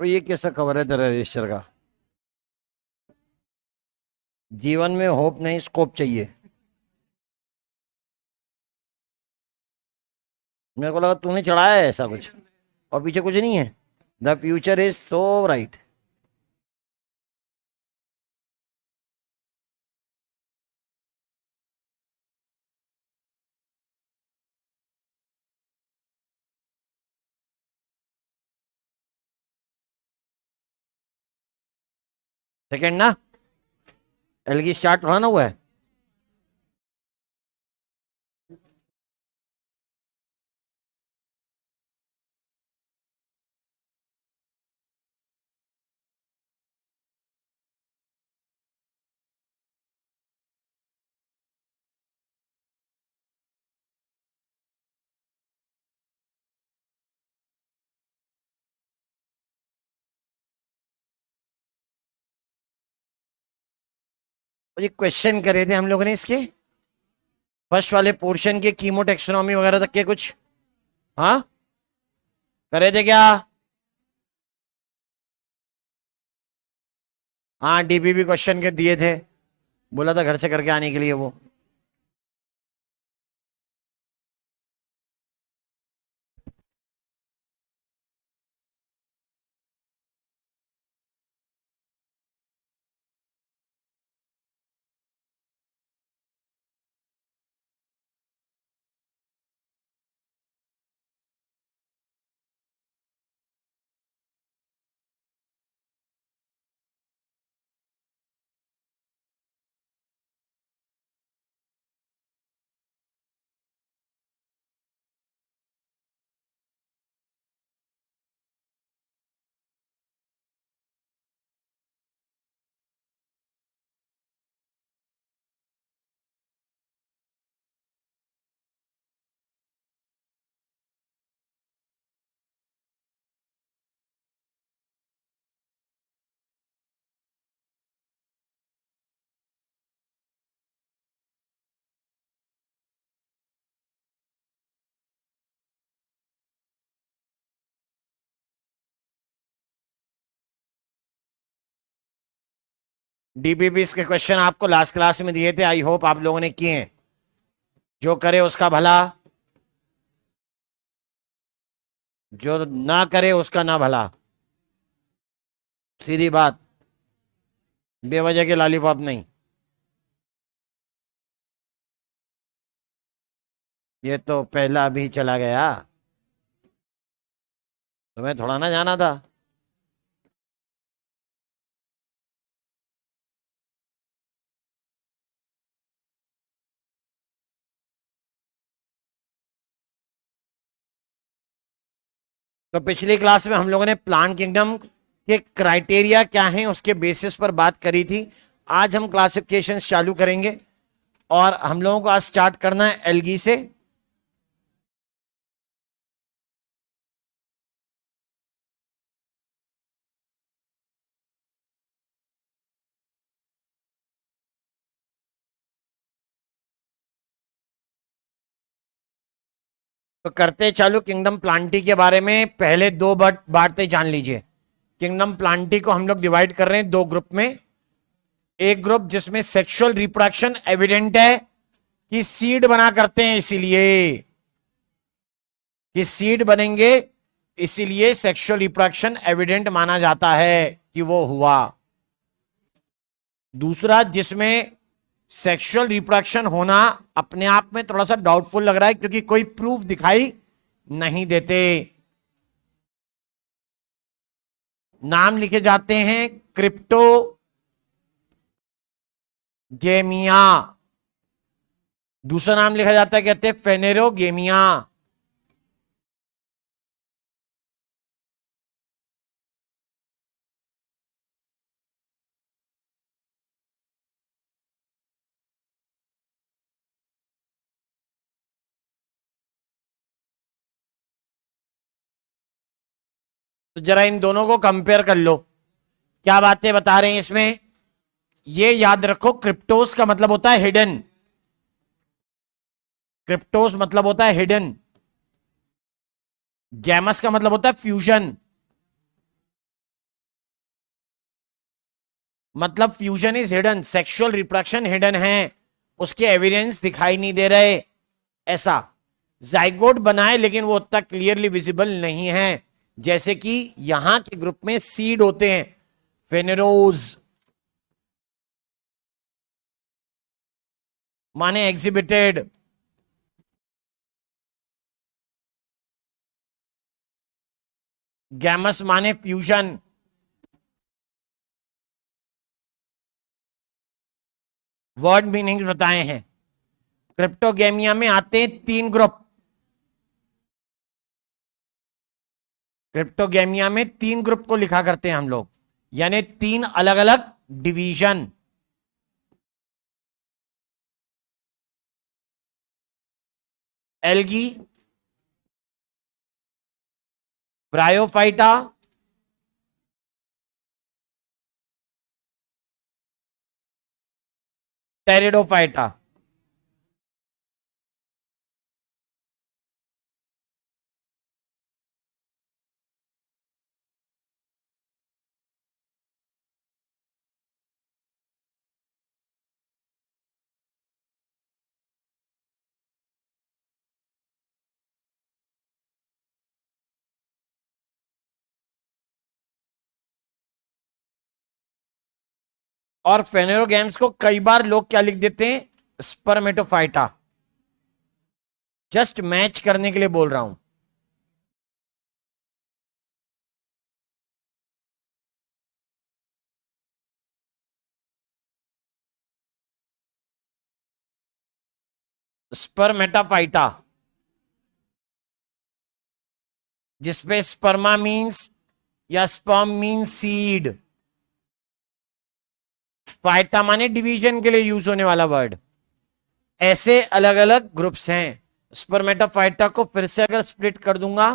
तो ये कैसा कवर है तेरा रजिस्टर का? जीवन में होप नहीं, स्कोप चाहिए। मेरे को लगा तूने चढ़ाया है ऐसा कुछ, और पीछे कुछ नहीं है। The future is so right. Second ना, एलगी स्टार्ट होना हुआ है। और ये क्वेश्चन करे थे हम लोगों ने इसके फर्स्ट वाले पोर्शन के, कीमोटेक्सोनॉमी वगैरह तक के कुछ। हाँ, करे थे क्या? हाँ, डीबीबी क्वेश्चन के दिए थे, बोला था घर से करके आने के लिए वो। डीबीबी के क्वेश्चन आपको लास्ट क्लास में दिए थे, आई होप आप लोगों ने किए हैं। जो करे उसका भला, जो ना करे उसका ना भला। सीधी बात, बेवजह के लॉलीपॉप नहीं। ये तो पहला भी चला गया, तुम्हें थोड़ा ना जाना था। तो पिछली क्लास में हम लोगों ने प्लांट किंगडम के क्राइटेरिया क्या हैं उसके बेसिस पर बात करी थी। आज हम क्लासिफिकेशन चालू करेंगे, और हम लोगों को आज स्टार्ट करना है एल्गी से। तो करते चालू किंगडम प्लांटी के बारे में। पहले दो बातें जान लीजिए। किंगडम प्लांटी को हम लोग डिवाइड कर रहे हैं दो ग्रुप में। एक ग्रुप जिसमें सेक्सुअल रिप्रोडक्शन एविडेंट है कि सीड बना करते हैं, इसीलिए कि सीड बनेंगे, इसीलिए सेक्सुअल रिप्रोडक्शन एविडेंट माना जाता है कि वो हुआ। दूसरा, जिसमें सेक्सुअल रिप्रोडक्शन होना अपने आप में थोड़ा सा डाउटफुल लग रहा है, क्योंकि कोई प्रूफ दिखाई नहीं देते। नाम लिखे जाते हैं क्रिप्टोगेमिया। दूसरा नाम लिखा जाता है, कहते हैं फेनेरोगेमिया। तो जरा इन दोनों को कंपेयर कर लो, क्या बातें बता रहे हैं इसमें। ये याद रखो, क्रिप्टोस का मतलब होता है हिडन। क्रिप्टोस मतलब होता है हिडन। गैमस का मतलब होता है फ्यूजन। मतलब fusion is hidden, sexual reproduction hidden है, उसके एविडेंस दिखाई नहीं दे रहे, ऐसा। जाइगोट बनाए लेकिन वो उतना क्लियरली विजिबल नहीं है, जैसे कि यहां के ग्रुप में सीड होते हैं, फेनेरोज माने एग्जिबिटेड, गैमस माने फ्यूजन। वर्ड मीनिंग बताए हैं। क्रिप्टोगेमिया में आते हैं 3 ग्रुप, क्रिप्टोगेमिया में 3 ग्रुप को लिखा करते हैं हम लोग, यानी 3 अलग अलग डिवीजन। Algae, bryophyta, pteridophyta. और फेनेरोगैम्स को कई बार लोग क्या लिख देते हैं, स्पर्मेटोफाइटा, जस्ट मैच करने के लिए बोल रहा हूं। स्पर्मेटाफाइटा, जिसपे स्पर्मा मीन्स या स्पर्म मीन्स सीड, फाइटा माने डिवीजन के लिए यूज होने वाला वर्ड। ऐसे अलग अलग ग्रुप्स हैं। स्पर्मेटाफाइटा को फिर से अगर स्प्लिट कर दूंगा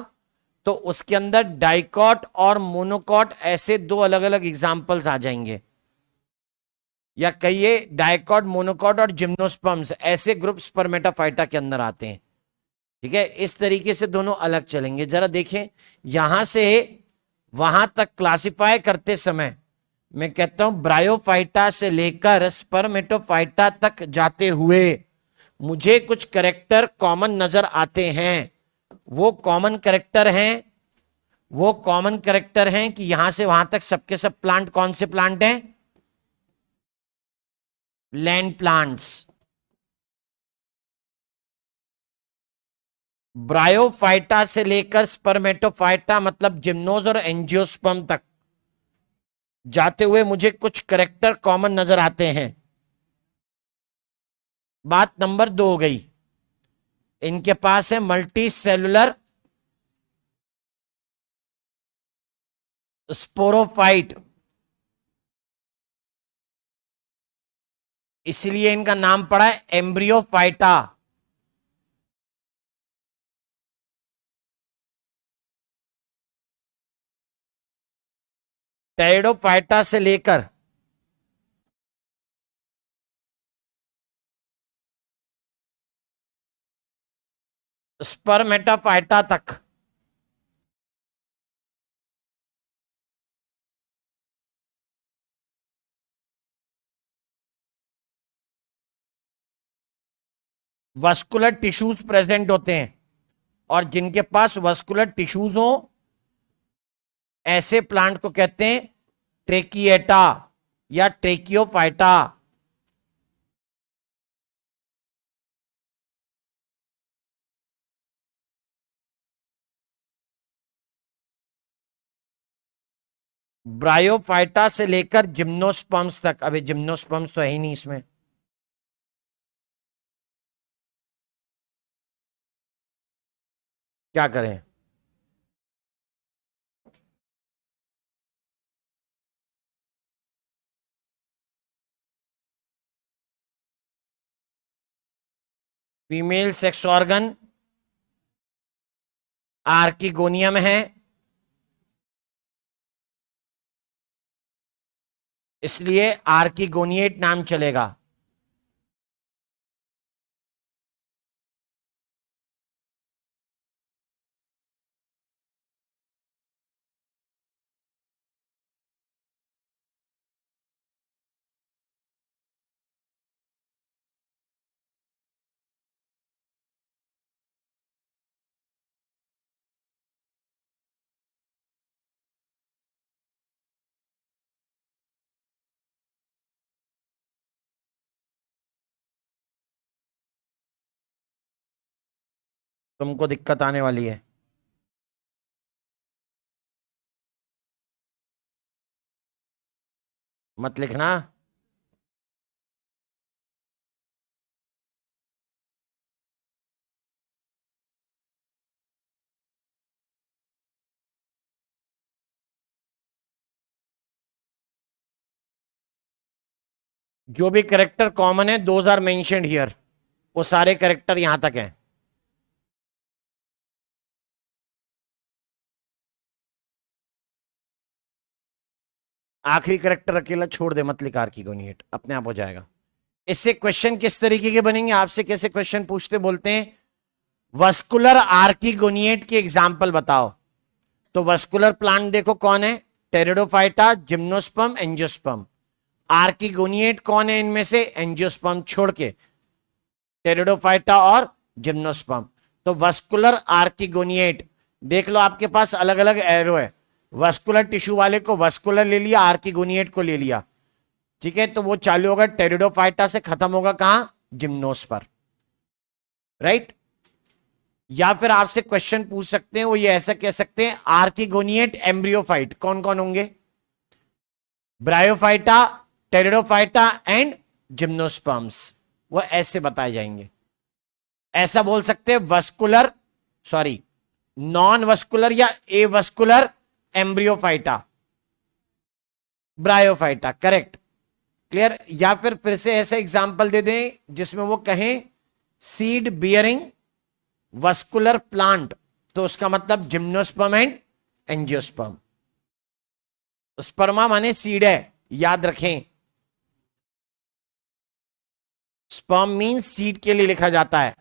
तो उसके अंदर डाइकॉट और मोनोकॉट ऐसे 2 अलग अलग एग्जाम्पल्स आ जाएंगे, या कहिए डाइकॉट, मोनोकॉट और जिम्नोस्पर्म्स, ऐसे ग्रुप स्पर्मेटाफाइटा के अंदर आते हैं। ठीक है, इस तरीके से दोनों अलग चलेंगे। जरा देखें, यहां से वहां तक क्लासिफाई करते समय मैं कहता हूं ब्रायोफाइटा से लेकर स्पर्मेटोफाइटा तक जाते हुए मुझे कुछ करेक्टर कॉमन नजर आते हैं। वो कॉमन करेक्टर हैं, वो कॉमन करेक्टर हैं कि यहां से वहां तक सबके सब प्लांट कौन से प्लांट हैं, लैंड प्लांट्स। ब्रायोफाइटा से लेकर स्पर्मेटोफाइटा मतलब जिम्नोज और एंजियोस्पर्म तक जाते हुए मुझे कुछ करेक्टर कॉमन नजर आते हैं। बात नंबर 2 हो गई, इनके पास है मल्टी सेलुलर स्पोरोफाइट, इसलिए इनका नाम पड़ा है एम्ब्रियोफाइटा। टेरिडोफाइटा से लेकर स्पर्मेटाफाइटा तक वस्कुलर टिश्यूज प्रेजेंट होते हैं, और जिनके पास वस्कुलर टिश्यूज हो ऐसे प्लांट को कहते हैं ट्रेकिएटा या ट्रेकियोफाइटा। ब्रायोफाइटा से लेकर जिम्नोस्पर्म्स तक, अभी जिम्नोस्पर्म्स तो है ही नहीं इसमें, क्या करें। फीमेल सेक्स ऑर्गन आर्किगोनियम है, इसलिए आर्किगोनिएट नाम चलेगा। तुमको दिक्कत आने वाली है। मत लिखना। जो भी करेक्टर कॉमन है, दोज आर मेंशन्ड हियर। वो सारे करेक्टर यहां तक हैं। आखिरी करेक्टर अकेला छोड़ दे, मत लिख आर्किगोनिएट, अपने आप हो जाएगा। इससे क्वेश्चन किस तरीके के बनेंगे, आपसे कैसे क्वेश्चन पूछते बोलते हैं, वस्कुलर आर्किगोनिएट की एग्जांपल बताओ। तो वस्कुलर प्लांट देखो कौन है, टेरिडोफाइटा, जिम्नोस्पर्म, एंजियोस्पर्म। आर्किगोनिएट कौन है इनमें से, एंजियोस्पर्म छोड़ के, टेरिडोफाइटा और जिम्नोस्पर्म। तो वस्कुलर आर्किगोनिएट देख लो, आपके पास अलग अलग एरो है। वस्कुलर टिश्यू वाले को वस्कुलर ले लिया, आर्किगोनिएट को ले लिया, ठीक है। तो वो चालू होगा टेरिडोफाइटा से, खत्म होगा कहां, जिम्नोस पर, राइट। या फिर आपसे क्वेश्चन पूछ सकते हैं, वो ये ऐसा कह सकते हैं, आर्किगोनिएट एम्ब्रियोफाइट कौन कौन होंगे, ब्रायोफाइटा, टेरिडोफाइटा एंड जिम्नोस्पर्म्स। वो ऐसे बताए जाएंगे। ऐसा बोल सकते हैं वस्कुलर, सॉरी, नॉन वस्कुलर या ए vascular Embryophyta, bryophyta, correct, clear. या फिर से ऐसा एग्जांपल दे दें जिसमें वो कहें सीड बियरिंग वस्कुलर प्लांट, तो उसका मतलब जिम्नोस्पर्म एंड एंजियोस्पर्म। स्पर्मा माने सीड है, याद रखें। स्पर्म मीन सीड के लिए लिखा जाता है।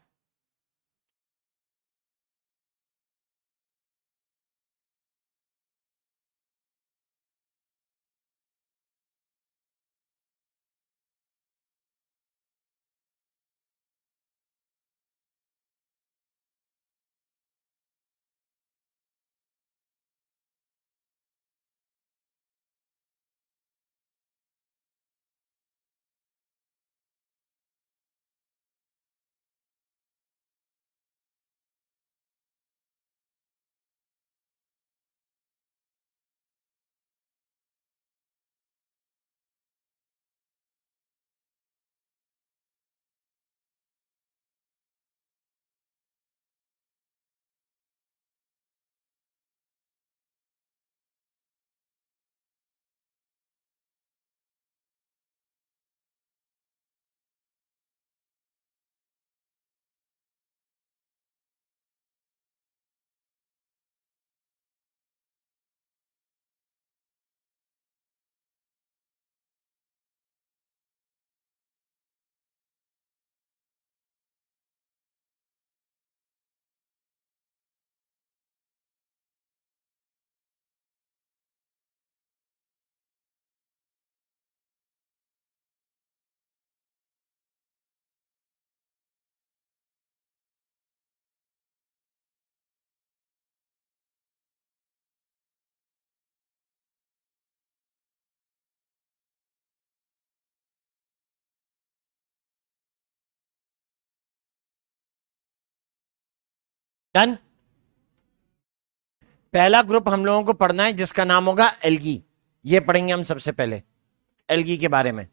डन। पहला ग्रुप हम लोगों को पढ़ना है जिसका नाम होगा एल्गी। ये पढ़ेंगे हम सबसे पहले एल्गी के बारे में।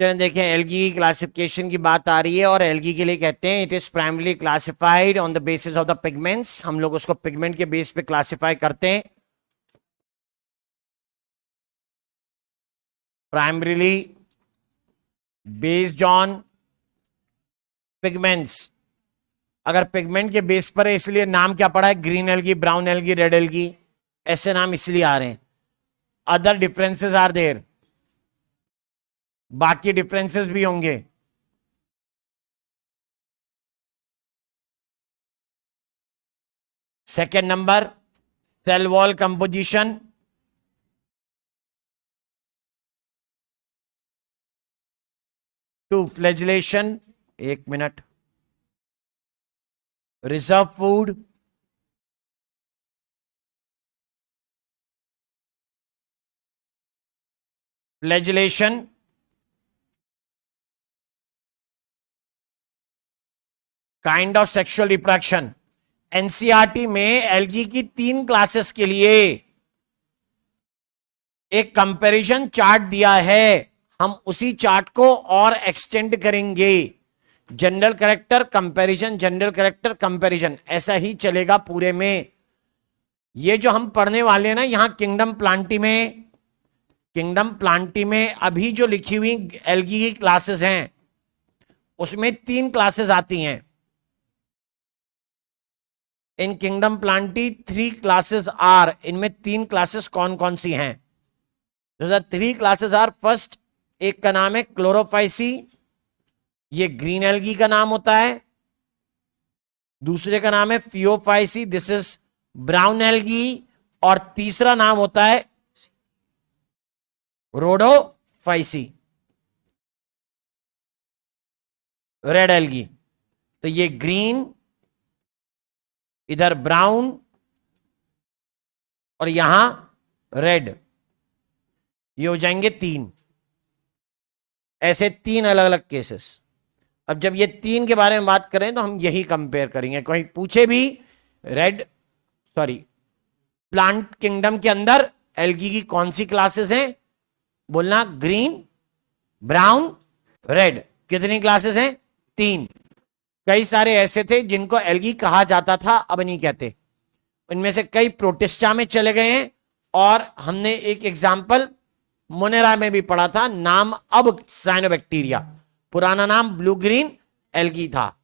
चलिए देखें, एल्गी की क्लासिफिकेशन की बात आ रही है, और एल्गी के लिए कहते हैं it is primarily classified on the basis of the pigments. हम लोग उसको पिगमेंट के बेस पे क्लासिफाई करते हैं। Primarily based on pigments. अगर पिगमेंट के बेस पर है इसलिए नाम क्या पड़ा है, green algae, brown algae, red algae, ऐसे नाम इसलिए आ रहे हैं। अदर डिफरेंसेस आर देयर, बाकी डिफरेंसेस भी होंगे। Second number, cell wall composition, two flagellation, एक minute, reserve food, flagellation, kind of sexual reproduction. NCERT में एल्गी की 3 क्लासेस के लिए एक कंपैरिजन चार्ट दिया है, हम उसी चार्ट को और एक्सटेंड करेंगे। General character comparison, general character comparison, ऐसा ही चलेगा पूरे में। ये जो हम पढ़ने वाले हैं ना यहां किंगडम प्लांटी में अभी जो लिखी हुई एल्गी की क्लासेस हैं उसमें 3 क्लासेस आती हैं। In kingdom plantae 3 classes are, इनमें 3 क्लासेस कौन कौन सी हैं? द 3 क्लासेस आर, फर्स्ट एक का नाम है क्लोरोफाइसी, ये ग्रीन एल्गी का नाम होता है। दूसरे का नाम है Phaeophyceae, this is brown algae. और तीसरा नाम होता है रोडोफाइसी, रेड एल्गी। तो ये ग्रीन, इधर ब्राउन और यहां रेड, ये हो जाएंगे 3। ऐसे 3 अलग अलग केसेस। अब जब ये 3 के बारे में बात करें तो हम यही कंपेयर करेंगे। कोई पूछे भी प्लांट किंगडम के अंदर एल्गी की कौन सी क्लासेस हैं, बोलना ग्रीन, ब्राउन, रेड। कितनी क्लासेस हैं? 3। कई सारे ऐसे थे जिनको एल्गी कहा जाता था, अब नहीं कहते। इनमें से कई प्रोटिस्टा में चले गए हैं, और हमने एक एग्जाम्पल मोनेरा में भी पढ़ा था, नाम अब साइनोबैक्टीरिया, पुराना नाम ब्लू ग्रीन एल्गी था।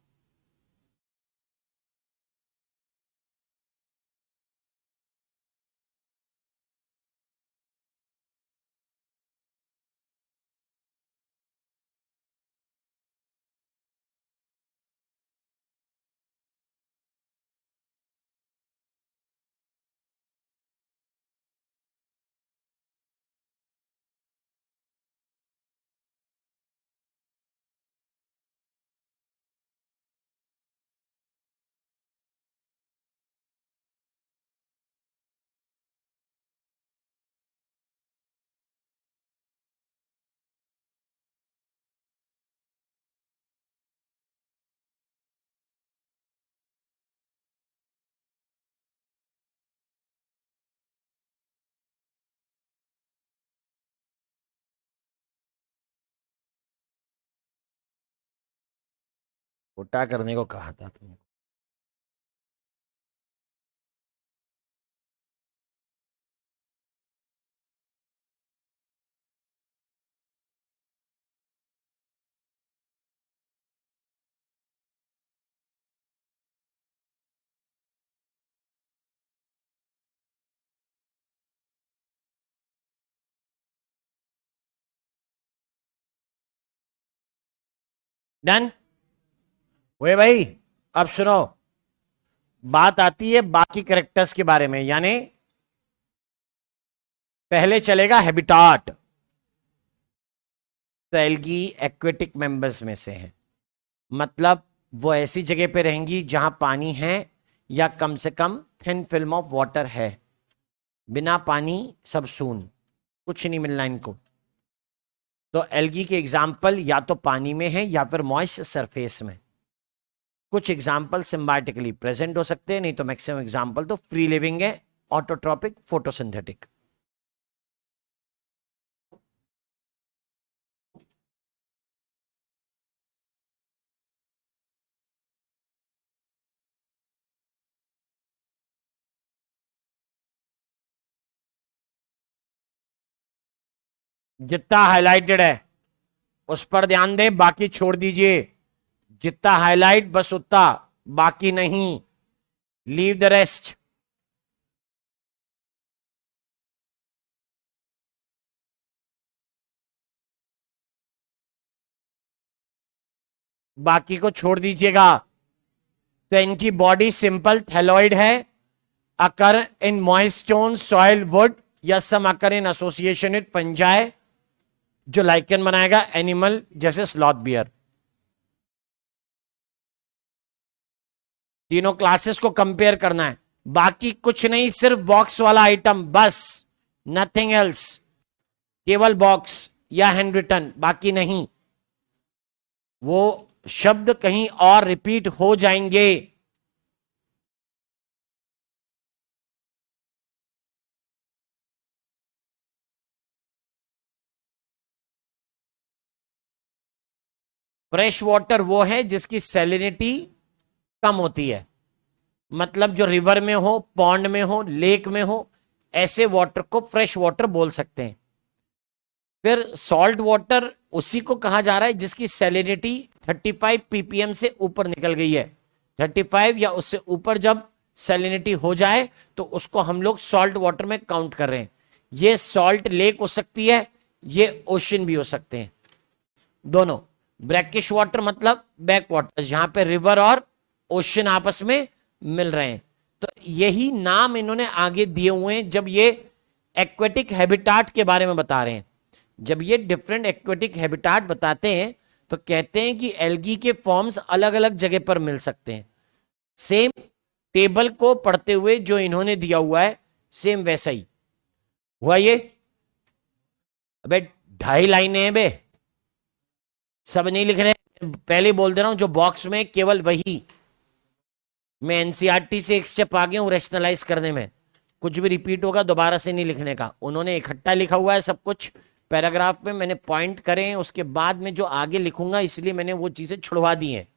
छोटा करने को कहा था तुमने। डन हुए भाई। अब सुनो, बात आती है बाकी कैरेक्टर्स के बारे में, यानी पहले चलेगा हैबिटाट। तो एल्गी एक्वेटिक मेंबर्स में से है, मतलब वो ऐसी जगह पे रहेंगी जहां पानी है या कम से कम थिन फिल्म ऑफ वाटर है। बिना पानी सब सून, कुछ नहीं मिलना इनको। तो एल्गी के एग्जाम्पल या तो पानी में है या फिर मॉइस्ट सरफेस में। कुछ एग्जाम्पल सिम्बायोटिकली प्रेजेंट हो सकते हैं, नहीं तो मैक्सिमम एग्जाम्पल तो फ्री लिविंग है, ऑटोट्रॉपिक, फोटोसिंथेटिक। जितना हाईलाइटेड है उस पर ध्यान दें, बाकी छोड़ दीजिए। जितना हाईलाइट बस उतना, बाकी नहीं, लीव द रेस्ट। बाकी को छोड़ दीजिएगा। तो इनकी बॉडी सिंपल थैलॉइड है, occur in moist stone, soil, wood, या some occur in association with fungi, जो लाइकन बनाएगा एनिमल जैसे स्लॉथ बियर। तीनों क्लासेस को कंपेयर करना है, बाकी कुछ नहीं, सिर्फ बॉक्स वाला आइटम बस, नथिंग एल्स, केवल बॉक्स या हैंड रिटन, बाकी नहीं। वो शब्द कहीं और रिपीट हो जाएंगे। फ्रेश वाटर वो है जिसकी सैलिनिटी कम होती है, मतलब जो रिवर में हो, पॉन्ड में हो, लेक में हो, ऐसे वाटर को फ्रेश वाटर बोल सकते हैं। फिर सॉल्ट वाटर उसी को कहा जा रहा है जिसकी सैलिनिटी 35 ppm से ऊपर निकल गई है। 35 या उससे ऊपर जब सैलिनिटी हो जाए तो उसको हम लोग सॉल्ट वाटर में काउंट कर रहे हैं। ये सॉल्ट लेक हो सकती है, ये ओशन भी हो सकते हैं, दोनों। ब्रैकिश वाटर मतलब बैक वाटर, जहां पे रिवर और ओशन आपस में मिल रहे हैं। तो यही नाम इन्होंने आगे दिए हुए हैं जब ये एक्वेटिक हैबिटाट के बारे में बता रहे हैं। जब ये डिफरेंट एक्वेटिक हैबिटाट बताते हैं तो कहते हैं कि एल्गी के फॉर्म्स अलग अलग जगह पर मिल सकते हैं। सेम टेबल को पढ़ते हुए जो इन्होंने दिया हुआ है, सेम वैसा ही हुआ ये। अबे 2.5 लाइनें हैं बे, सब नहीं लिख रहे, पहले बोल दे रहा हूं, जो बॉक्स में केवल वही। मैं एनसीईआरटी से एक स्टेप आगे हूं रेशनलाइज करने में, कुछ भी रिपीट होगा दोबारा से नहीं लिखने का। उन्होंने इकट्ठा लिखा हुआ है सब कुछ पैराग्राफ में, मैंने पॉइंट करे हैं, उसके बाद में जो आगे लिखूंगा, इसलिए मैंने वो चीजें छुड़वा दी हैं।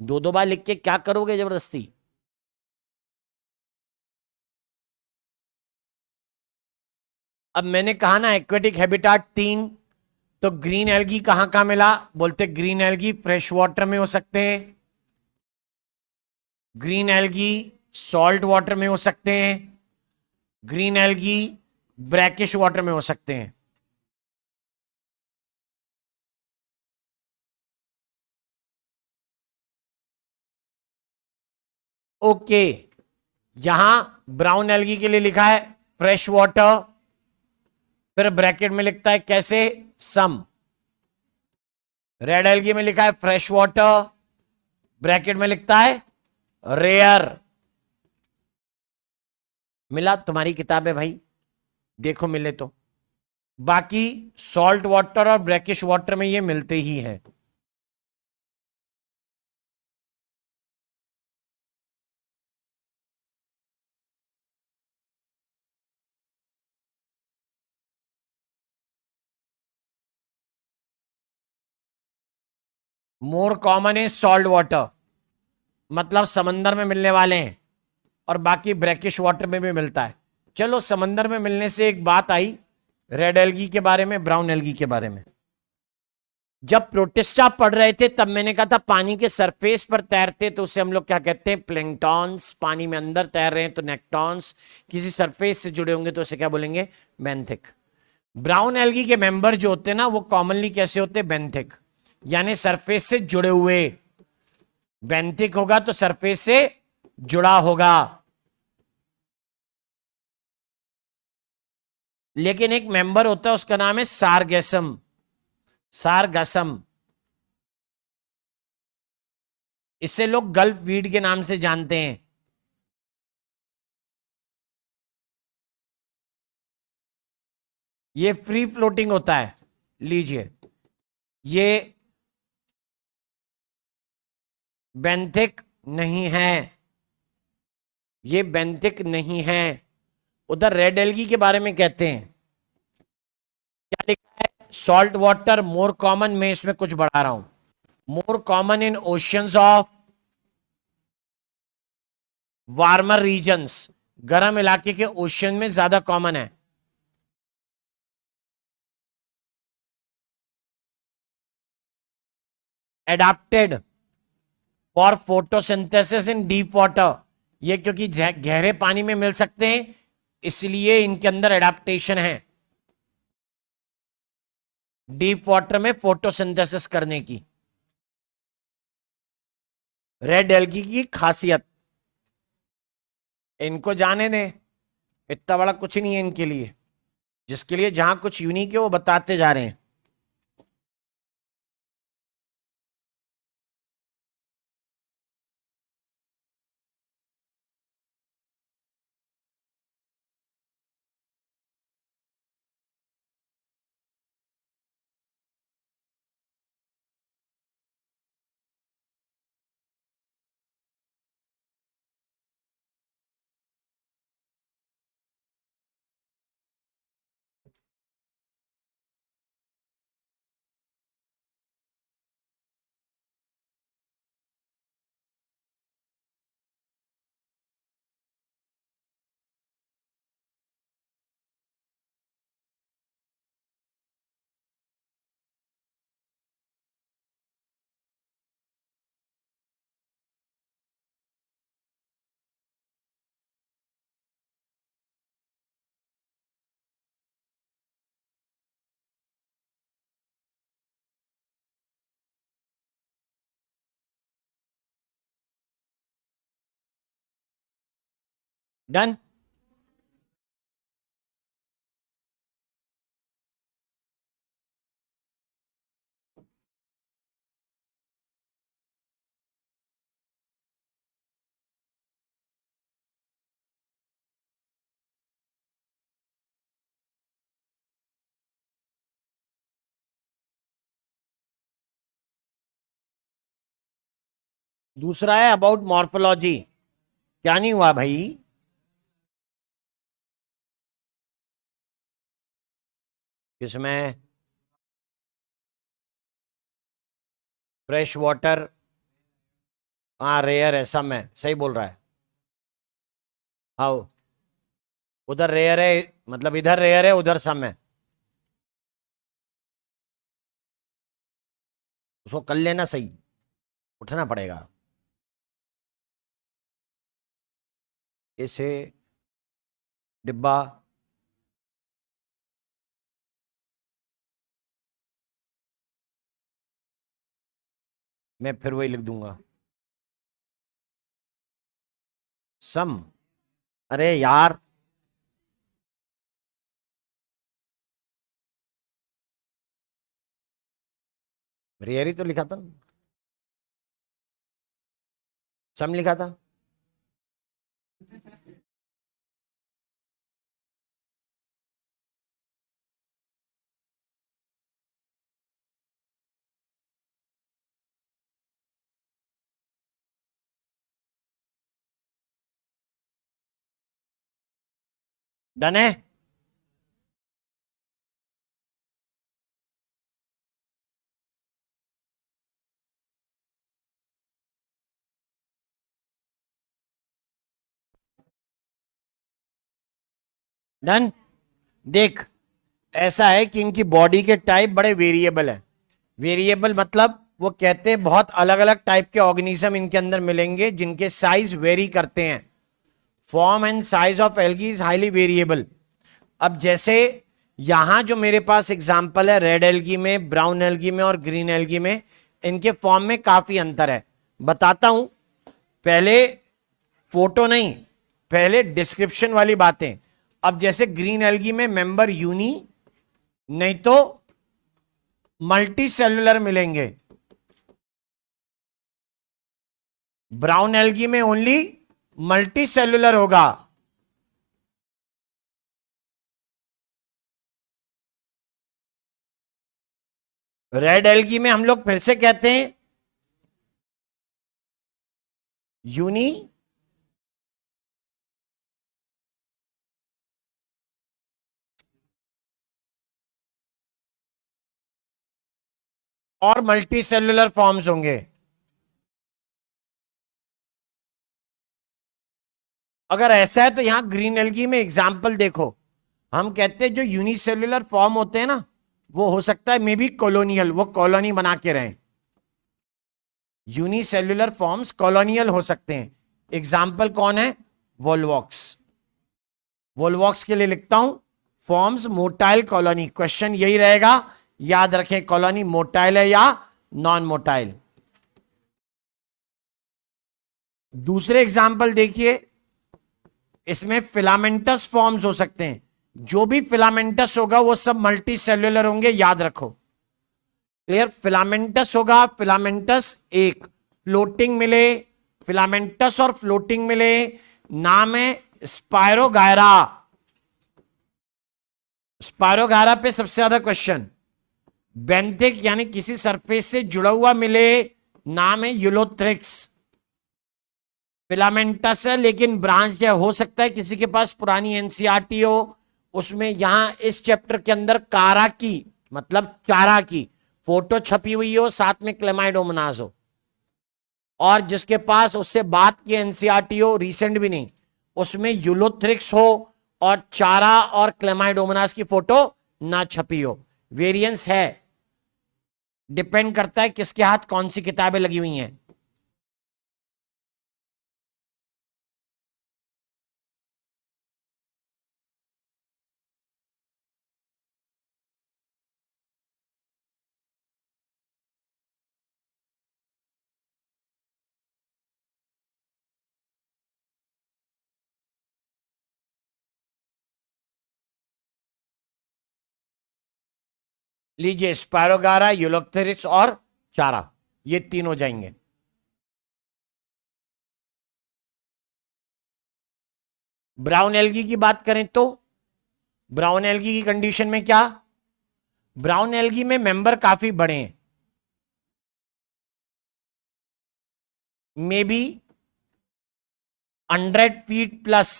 दो दो बार लिख के क्या करोगे जबरदस्ती। अब मैंने कहा ना एक्वेटिक हैबिटाट 3, तो ग्रीन एल्गी कहां कहां मिला, बोलते ग्रीन एल्गी फ्रेश वाटर में हो सकते हैं, ग्रीन एल्गी सॉल्ट वाटर में हो सकते हैं, ग्रीन एल्गी ब्रैकिश वाटर में हो सकते हैं। ओके, यहां ब्राउन एल्गी के लिए लिखा है फ्रेश वाटर, फिर ब्रैकेट में लिखता है कैसे, सम। रेड एल्गी में लिखा है फ्रेश वाटर, ब्रैकेट में लिखता है रेयर। मिला, तुम्हारी किताब है भाई, देखो मिले तो। बाकी सॉल्ट वाटर और ब्रैकिश वाटर में ये मिलते ही हैं। More common is salt water, मतलब समंदर में मिलने वाले हैं, और बाकी ब्रैकिश वाटर में भी मिलता है। चलो, समंदर में मिलने से एक बात आई, रेड एल्गी के बारे में, ब्राउन एल्गी के बारे में। जब प्रोटिस्टा पढ़ रहे थे तब मैंने कहा था पानी के सरफेस पर तैरते तो उसे हम लोग क्या कहते हैं, प्लैंक्टॉन्स। पानी में अंदर तैर रहे हैं तो नेक्टॉन्स। किसी सरफेस से जुड़े होंगे तो उसे क्या बोलेंगे, बेंथिक। ब्राउन एल्गी के मेंबर जो होते हैं ना, वो कॉमनली कैसे होते हैं, बेंथिक, यानी सरफेस से जुड़े हुए। बेंथिक होगा तो सरफेस से जुड़ा होगा। लेकिन एक मेंबर होता है, उसका नाम है सारगेसम, सारगसम। इसे लोग गल्फ वीड के नाम से जानते हैं। ये फ्री फ्लोटिंग होता है, लीजिए, ये बेंथिक नहीं है, ये बेंथिक नहीं है। उधर रेड एल्गी के बारे में कहते हैं, क्या लिखा है, सॉल्ट वाटर मोर कॉमन, में इसमें कुछ बढ़ा रहा हूं, more common in oceans of warmer regions, गर्म इलाके के ओशियन में ज्यादा कॉमन है। Adapted for photosynthesis in deep water, ये क्योंकि गहरे पानी में मिल सकते हैं इसलिए इनके अंदर एडाप्टेशन है, डीप वाटर में फोटोसिंथेसिस करने की। रेड एल्गी की खासियत, इनको जाने दें, इतना बड़ा कुछ नहीं है इनके लिए। जिसके लिए जहां कुछ यूनिक है वो बताते जा रहे हैं। डन। दूसरा है अबाउट मॉर्फोलॉजी। क्या नहीं हुआ भाई? किसमें? Fresh water. हाँ रेयर है, सब में सही बोल रहा है। हाँ उधर रेयर है, मतलब इधर रेयर है उधर सब में। उसको कर लेना सही, उठना पड़ेगा इसे। डिब्बा। मैं फिर वही लिख दूंगा, सम। अरे यार, रेयर ही तो लिखा था, सम लिखा था। डन है। डन। देख, ऐसा है कि इनकी बॉडी के टाइप बड़े वेरिएबल है। वेरिएबल मतलब वो कहते हैं बहुत अलग अलग टाइप के ऑर्गेनिज्म इनके अंदर मिलेंगे जिनके साइज वेरी करते हैं। Form and size of algae is highly variable. अब जैसे यहां जो मेरे पास एग्जांपल है, रेड एल्गी में, ब्राउन एल्गी में और ग्रीन एल्गी में, इनके फॉर्म में काफी अंतर है। बताता हूं, पहले फोटो नहीं, पहले डिस्क्रिप्शन वाली बातें। अब जैसे ग्रीन एल्गी में मेंबर यूनी नहीं तो मल्टी सेलुलर मिलेंगे। ब्राउन एल्गी में ओनली मल्टी सेलुलर होगा। रेड एल्गी में हम लोग फिर से कहते हैं यूनी और मल्टी सेलुलर फॉर्म्स होंगे। अगर ऐसा है तो यहां ग्रीन एल्गी में एग्जाम्पल देखो, हम कहते हैं जो यूनिसेल्युलर फॉर्म होते हैं ना, वो हो सकता है मे बी कॉलोनियल, वो कॉलोनी बना के रहें। यूनिसेल्युलर फॉर्म्स कॉलोनियल हो सकते हैं। एग्जाम्पल कौन है? वोल्वॉक्स। वोल्वॉक्स के लिए लिखता हूं फॉर्म्स मोटाइल कॉलोनी। क्वेश्चन यही रहेगा, याद रखें कॉलोनी मोटाइल है या नॉन मोटाइल। दूसरे एग्जाम्पल देखिए, इसमें फिलामेंटस फॉर्म्स हो सकते हैं, जो भी फिलामेंटस होगा वो सब मल्टी सेल्यूलर होंगे, याद रखो। क्लियर? फिलामेंटस होगा, फिलामेंटस एक, फ्लोटिंग मिले, फिलामेंटस और फ्लोटिंग मिले, नाम है स्पायरोगायरा। स्पायरोगायरा पे सबसे ज्यादा क्वेश्चन। बेंथिक यानी किसी सरफेस से जुड़ा हुआ मिले, नाम है यूलोथ्रिक्स। फिलामेंटस है लेकिन ब्रांच जो हो सकता है किसी के पास पुरानी एनसीईआरटी हो, उसमें यहां इस चैप्टर के अंदर कारा की मतलब चारा की फोटो छपी हुई हो, साथ में क्लेमाइडोमोनास हो, और जिसके पास उससे बात की एनसीईआरटी हो, रिसेंट भी नहीं, उसमें यूलोथ्रिक्स हो और चारा और क्लेमाइडोमोनास की फोटो ना छपी हो। वेरिएंस है, डिपेंड करता है किसके हाथ कौन सी किताबें लगी हुई हैं। लीजिए, स्पायरोगारा, यूलोथ्रिक्स और चारा, ये तीन हो जाएंगे। ब्राउन एल्गी की बात करें तो ब्राउन एल्गी की कंडीशन में क्या, ब्राउन एल्गी में मेंबर काफी बड़े हैं, may be 100 feet plus,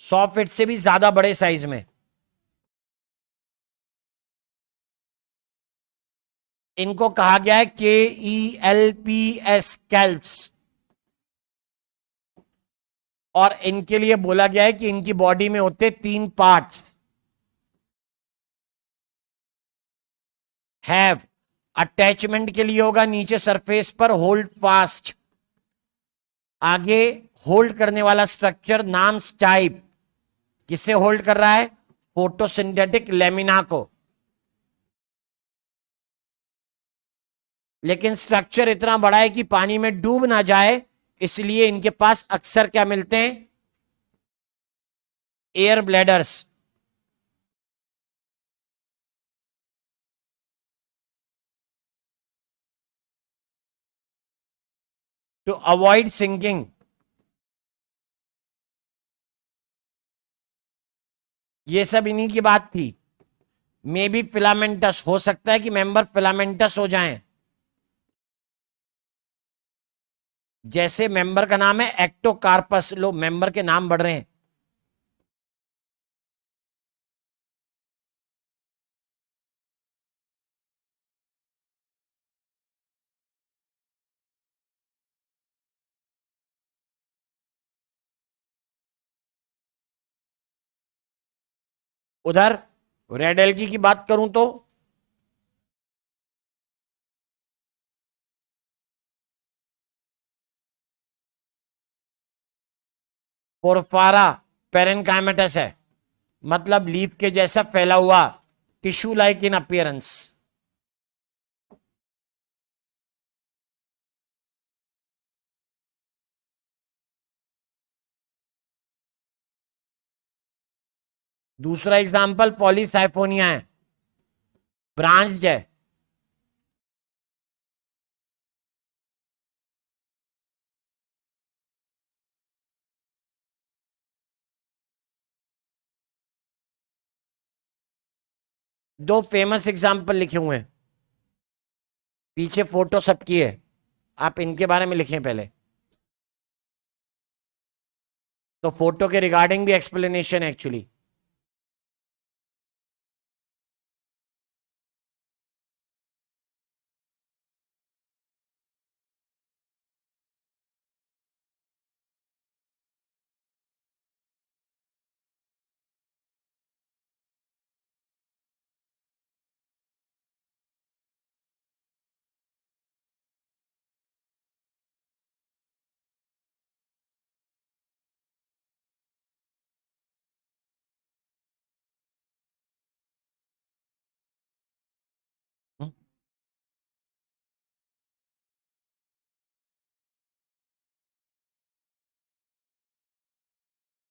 100 feet से भी ज्यादा बड़े साइज में। इनको कहा गया है KELPS, कैल्प्स, और इनके लिए बोला गया है कि इनकी बॉडी में होते 3 पार्ट्स। हैव, अटैचमेंट के लिए होगा नीचे सरफेस पर, होल्ड फास्ट, आगे होल्ड करने वाला स्ट्रक्चर नाम स्टाइप, किससे होल्ड कर रहा है, फोटोसिंथेटिक लेमिना को। लेकिन स्ट्रक्चर इतना बड़ा है कि पानी में डूब ना जाए, इसलिए इनके पास अक्सर क्या मिलते हैं, air bladders. To avoid sinking, ये सब इन्हीं की बात थी। मे बी फिलामेंटस, हो सकता है कि मेंबर फिलामेंटस हो जाएं, जैसे मेंबर का नाम है एक्टोकार्पस, लो मेंबर के नाम बढ़ रहे हैं। उधर रेड एल्गी की बात करूं तो पोरफारा पेरेनकाइमेटस है, मतलब लीफ के जैसा फैला हुआ, टिश्यू लाइक इन अपीयरेंस। दूसरा एग्जाम्पल पॉलीसाइफोनिया है, ब्रांच है। दो फेमस एग्जाम्पल लिखे हुए हैं, पीछे फोटो सबकी है, आप इनके बारे में लिखें पहले, तो फोटो के रिगार्डिंग भी एक्सप्लेनेशन है एक्चुअली।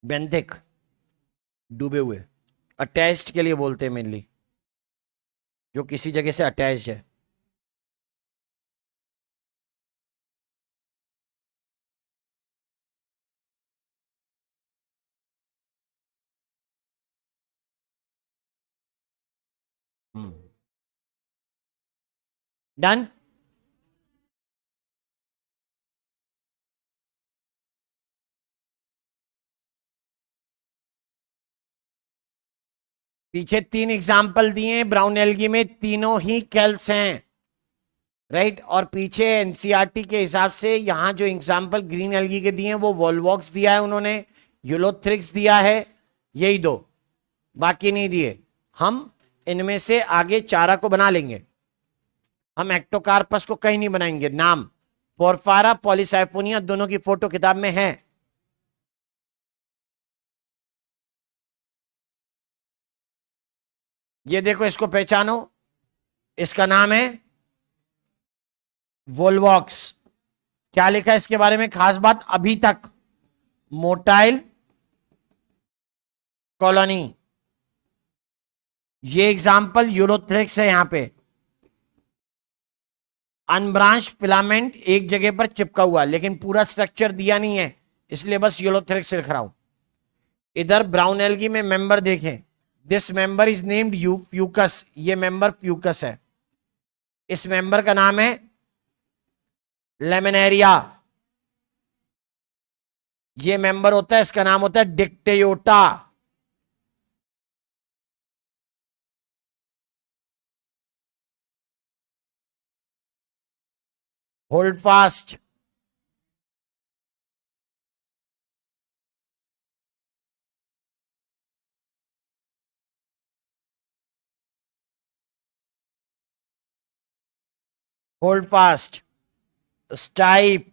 बेंथिक, डूबे हुए, अटैच्ड के लिए बोलते हैं मेनली, जो किसी जगह से अटैच्ड है। डन। पीछे 3 एग्जाम्पल दिए हैं ब्राउन एल्गी में, तीनों ही कैल्प्स हैं, राइट। और पीछे एनसीईआरटी के हिसाब से यहां जो एग्जाम्पल ग्रीन एल्गी के दिए हैं वो वॉलवॉक्स दिया है उन्होंने, यूलोथ्रिक्स दिया है, यही दो, बाकी नहीं दिए। हम इनमें से आगे चारा को बना लेंगे, हम एक्टोकार्पस को कहीं नहीं बनाएंगे। नाम पोरफारा, पॉलीसाइफोनिया, दोनों की फोटो किताब में है। ये देखो, इसको पहचानो, इसका नाम है वोल्वॉक्स। क्या लिखा है इसके बारे में खास बात अभी तक? Motile colony. ये एग्जाम्पल यूरोथ्रेक्स है, यहां पे अनब्रांच फिलामेंट एक जगह पर चिपका हुआ, लेकिन पूरा स्ट्रक्चर दिया नहीं है, इसलिए बस यूरोथ्रेक्स लिख रहा हूं। इधर ब्राउन एल्गी में मेंबर देखें, this member is named Fucus, ये मेंबर फ्यूकस है। इस मेंबर का नाम है लेमिनेरिया। ये मेंबर होता है, इसका नाम होता है Dictyota. Holdfast. Holdfast. Stipe,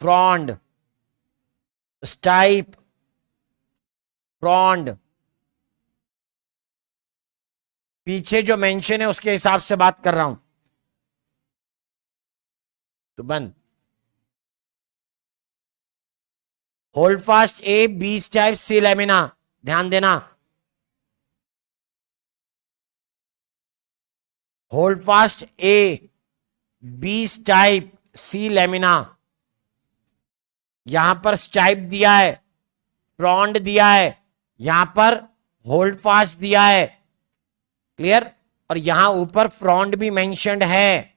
frond, stipe, frond. पीछे जो मेंशन है उसके हिसाब से बात कर रहा हूं, तो बंद। होल्ड फास्ट ए, बी स्टाइप, सी लेमिना, ध्यान देना। होल्ड फास्ट ए, बी स्टाइप, सी लेमिना। यहां पर स्टाइप दिया है, फ्रॉन्ड दिया है, यहां पर होल्ड फास्ट दिया है, क्लियर। और यहां ऊपर फ्रॉन्ड भी मेंशन्ड है।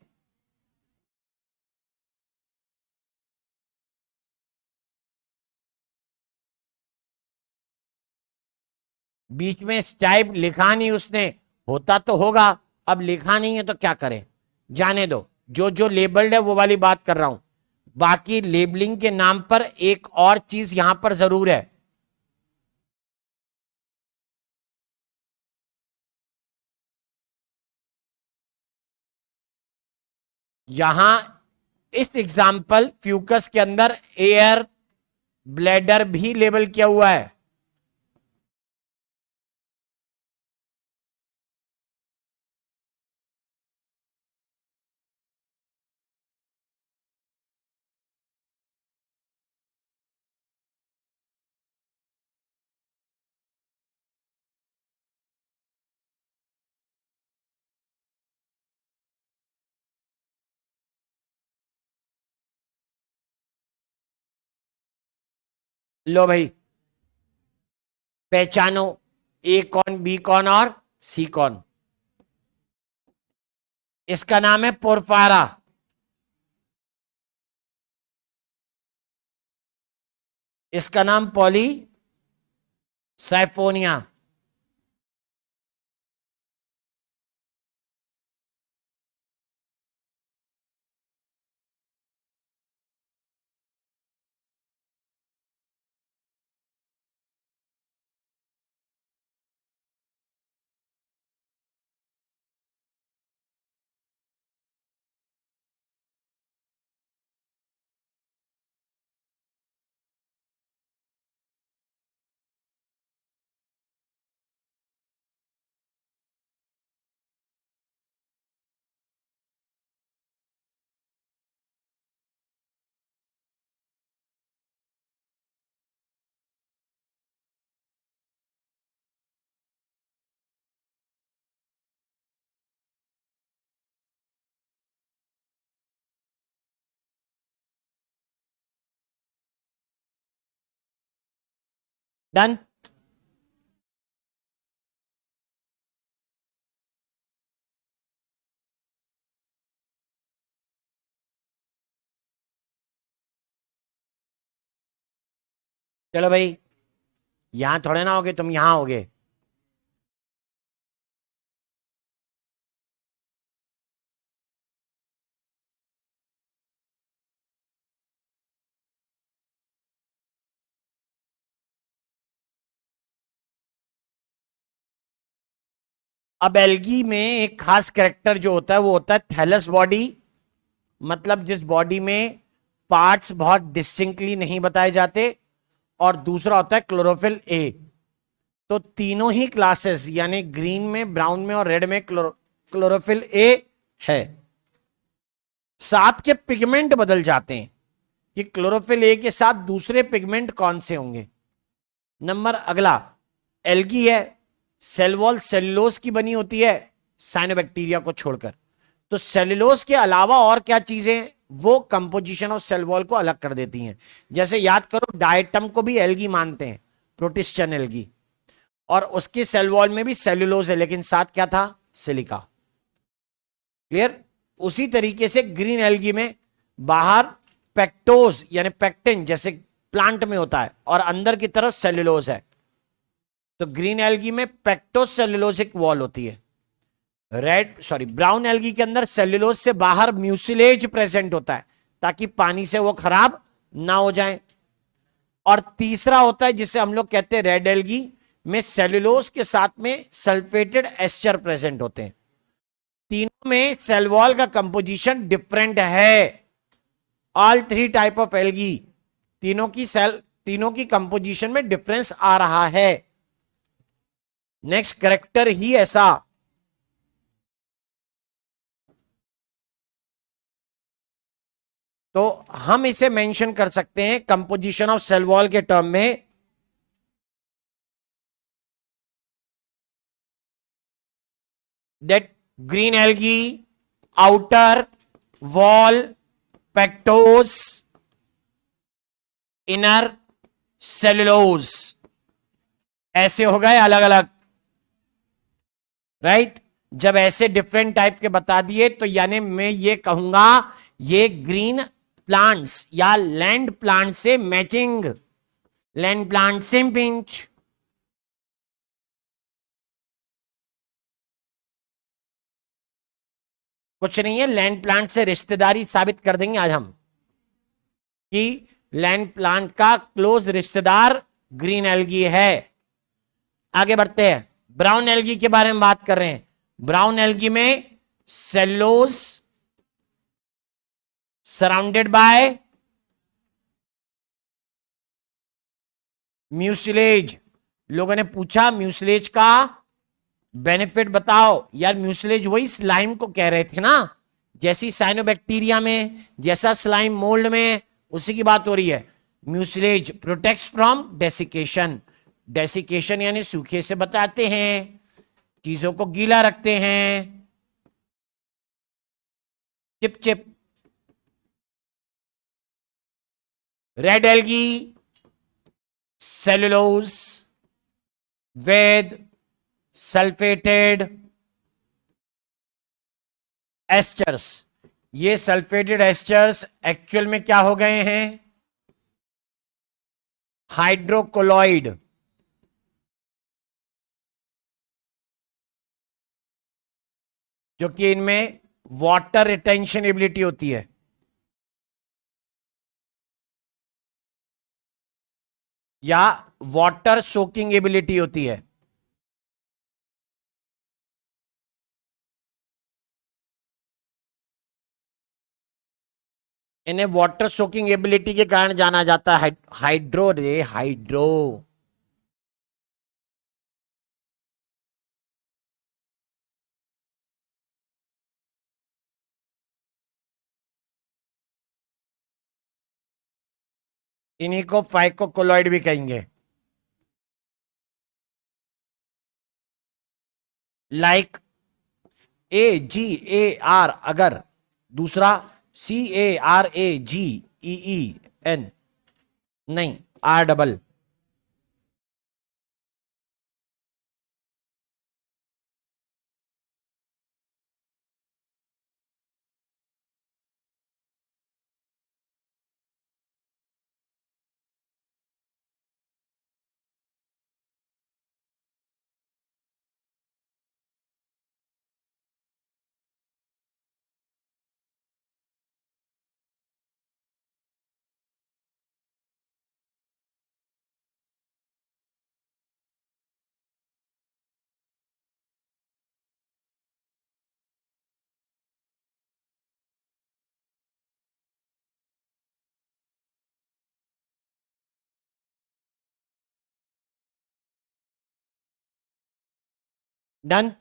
बीच में स्टाइप लिखा नहीं उसने, होता तो होगा, अब लिखा नहीं है तो क्या करें, जाने दो। जो जो लेबल्ड है वो वाली बात कर रहा हूं। बाकी लेबलिंग के नाम पर एक और चीज यहां पर जरूर है, यहां इस एग्जाम्पल फ्यूकस के अंदर एयर ब्लैडर भी लेबल किया हुआ है। लो भाई, पहचानो, ए कौन, बी कौन और सी कौन। इसका नाम है पोरफारा, इसका नाम पॉली साइफोनिया। डन। चलो भाई, यहां थोड़े ना होगे, तुम यहां होगे। अब एल्गी में एक खास कैरेक्टर जो होता है वो होता है थैलस बॉडी, मतलब जिस बॉडी में पार्ट्स बहुत डिस्टिंक्टली नहीं बताए जाते। और दूसरा होता है क्लोरोफिल ए। तो तीनों ही क्लासेस यानी ग्रीन में, ब्राउन में और रेड में क्लोरोफिल ए है। साथ के पिगमेंट बदल जाते हैं कि क्लोरोफिल ए के साथ दूसरे पिगमेंट कौन से होंगे। नंबर अगला, एल्गी है, सेल वॉल सेलुलोज की बनी होती है साइनोबैक्टीरिया को छोड़कर। तो सेलुलोज के अलावा और क्या चीजें वो कंपोजिशन ऑफ सेल वॉल को अलग कर देती हैं। जैसे याद करो, डायटम को भी एल्गी मानते हैं, प्रोटिस्टन एल्गी, और उसके सेल वॉल में भी सेलुलोज है, लेकिन साथ क्या था, सिलिका। क्लियर। उसी तरीके से ग्रीन एल्गी में बाहर पेक्टोज यानी पेक्टिन जैसे प्लांट में होता है, और अंदर की तरफ सेलुलोज है। तो ग्रीन एल्गी में पेक्टोस सेलुलोजिक वॉल होती है। ब्राउन एल्गी के अंदर सेल्यूलोज से बाहर म्यूसिलेज प्रेजेंट होता है ताकि पानी से वो खराब ना हो जाए। और तीसरा होता है जिसे हम लोग कहते हैं रेड एल्गी, में सेल्यूलोज के साथ में सल्फेटेड एस्टर प्रेजेंट होते हैं। तीनों में सेल वॉल का कंपोजिशन डिफरेंट है। All three type of algae, तीनों की कंपोजिशन में डिफरेंस आ रहा है। नेक्स्ट करेक्टर ही ऐसा। तो हम इसे मेंशन कर सकते हैं कंपोजिशन ऑफ सेल वॉल के टर्म में, that green algae outer wall pectose inner cellulose, ऐसे हो गए अलग अलग, राइट। जब ऐसे डिफरेंट टाइप के बता दिए तो यानी मैं ये कहूंगा ये ग्रीन प्लांट्स या लैंड प्लांट से मैचिंग, लैंड प्लांट से पिंच। कुछ नहीं है, लैंड प्लांट से रिश्तेदारी साबित कर देंगे आज हम कि लैंड प्लांट का क्लोज रिश्तेदार ग्रीन एल्गी है। आगे बढ़ते हैं, ब्राउन एल्गी के बारे में बात कर रहे हैं। ब्राउन एल्गी में सेल्यूलोज सराउंडेड बाय म्यूसिलेज। लोगों ने पूछा म्यूसिलेज का बेनिफिट बताओ। यार म्यूसिलेज वही स्लाइम को कह रहे थे ना, जैसी साइनोबैक्टीरिया में, जैसा स्लाइम मोल्ड में, उसी की बात हो रही है। Mucilage protects from desiccation, desiccation यानी सूखे से बताते हैं, चीजों को गीला रखते हैं। चिप चिप। Red algae cellulose with sulphated esters. ये सल्फेटेड एस्टर्स एक्चुअल में क्या हो गए हैं, हाइड्रोकोलॉइड। जो कि इनमें वाटर रिटेंशन एबिलिटी होती है। या वाटर सोकिंग एबिलिटी होती है। इन्हें वाटर सोकिंग एबिलिटी के कारण जाना जाता है हाइड्रो रे हाइड्रो। इन्हीं को फाइकोकोलॉइड भी कहेंगे। लाइक AgAr, अगर दूसरा CARAGEEN, नहीं R डबल, डन।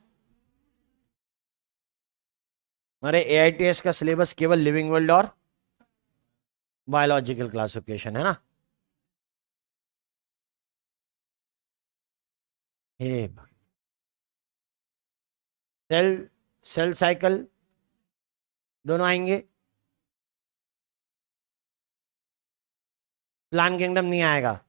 हमारे AITS का सिलेबस केवल लिविंग वर्ल्ड और बायोलॉजिकल क्लासिफिकेशन है ना। हे सेल सेल साइकिल दोनों आएंगे, प्लांट किंगडम नहीं आएगा।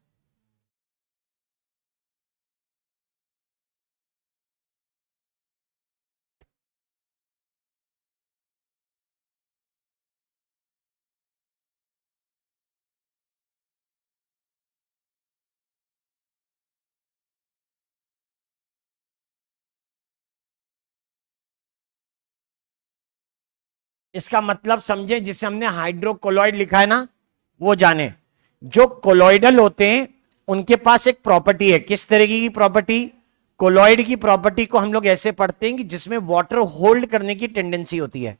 इसका मतलब समझे, जिसे हमने हाइड्रोकोलॉइड लिखा है ना, वो जाने। जो कोलॉइडल होते हैं उनके पास एक प्रॉपर्टी है। किस तरीके की प्रॉपर्टी? कोलॉइड की प्रॉपर्टी को हम लोग ऐसे पढ़ते हैं कि जिसमें वाटर होल्ड करने की टेंडेंसी होती है।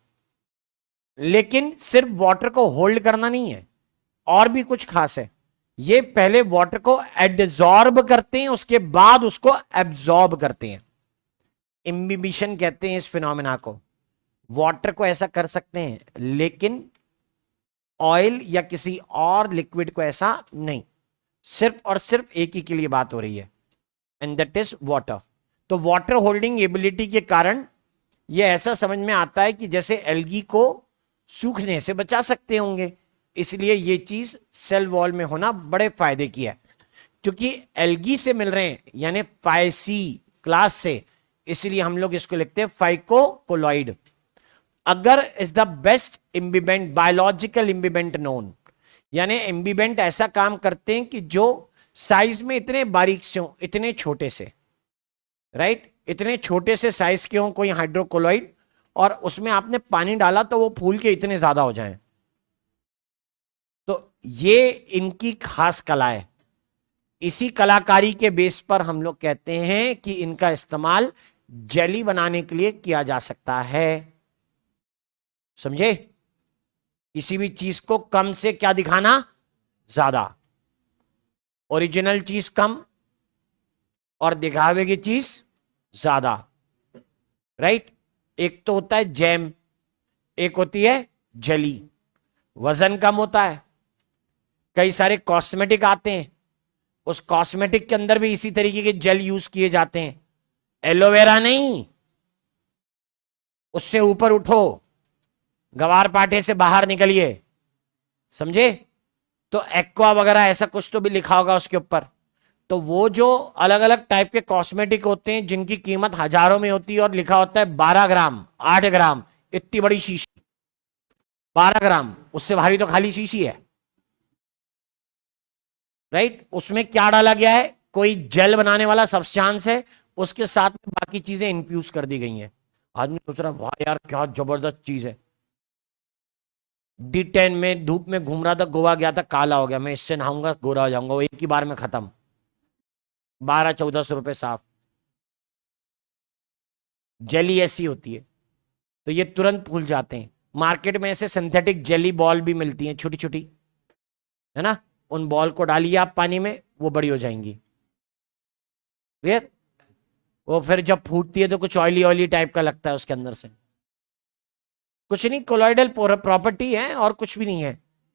लेकिन सिर्फ वाटर को होल्ड करना नहीं है, और भी कुछ खास है। ये पहले वाटर को एडजॉर्ब करते हैं, उसके बाद उसको एब्जॉर्ब करते हैं। इम्बिबिशन कहते हैं इस फिनोमेना को। वाटर को ऐसा कर सकते हैं, लेकिन ऑयल या किसी और लिक्विड को ऐसा नहीं। सिर्फ और सिर्फ एक ही के लिए बात हो रही है, एंड दैट इज वाटर। तो वाटर होल्डिंग एबिलिटी के कारण यह ऐसा समझ में आता है कि जैसे एल्गी को सूखने से बचा सकते होंगे, इसलिए यह चीज सेल वॉल में होना बड़े फायदे की है। क्योंकि एल्गी से मिल रहे हैं, यानी फाइसी क्लास से, इसलिए हम लोग इसको लिखते हैं phycocolloid. Agar is the best imbibant, biological imbibant known, यानी इम्बिबेंट ऐसा काम करते हैं कि जो साइज में इतने बारीक से हो, इतने छोटे से, राइट, इतने छोटे से साइज के हो कोई हाइड्रोकोलॉइड, और उसमें आपने पानी डाला तो वो फूल के इतने ज्यादा हो जाएं। तो ये इनकी खास कला है। इसी कलाकारी के बेस पर हम लोग कहते हैं कि इनका इस्तेमाल जेली बनाने के लिए किया जा सकता है। समझे? किसी भी चीज को कम से क्या दिखाना? ज्यादा। ओरिजिनल चीज कम और दिखावे की चीज ज्यादा, राइट। एक तो होता है जैम, एक होती है जेली। वजन कम होता है। कई सारे कॉस्मेटिक आते हैं, उस कॉस्मेटिक के अंदर भी इसी तरीके के जेल यूज किए जाते हैं। एलोवेरा नहीं, उससे ऊपर उठो, गवार पाठे से बाहर निकलिए। समझे? तो एक्वा वगैरह ऐसा कुछ तो भी लिखा होगा उसके ऊपर। तो वो जो अलग अलग टाइप के कॉस्मेटिक होते हैं जिनकी कीमत हजारों में होती है और लिखा होता है 12 ग्राम 8 ग्राम, इतनी बड़ी शीशी, 12 ग्राम, उससे भारी तो खाली शीशी है, राइट। उसमें क्या डाला गया है? कोई जेल बनाने वाला सब्सटेंस है, उसके साथ में बाकी चीजें इन्फ्यूज कर दी गई हैं। आदमी सोच रहा वाह यार क्या जबरदस्त चीज है। D10 में धूप में घूम रहा था, गोवा गया था, काला हो गया, मैं इससे नहाऊंगा गोरा हो जाऊंगा, वो एक ही बार में खत्म। 1200-1400 रुपए साफ। जेली ऐसी होती है, तो ये तुरंत फूल जाते हैं। मार्केट में ऐसे सिंथेटिक जेली बॉल भी मिलती हैं, छोटी छोटी, है ना। उन बॉल को डालिए आप पानी में, वो बड़ी हो जाएंगी। क्लियर? वो फिर जब फूटती है तो कुछ ऑयली ऑयली टाइप का लगता है उसके अंदर से। कुछ नहीं, कोलॉइडल प्रॉपर्टी है और कुछ भी नहीं है।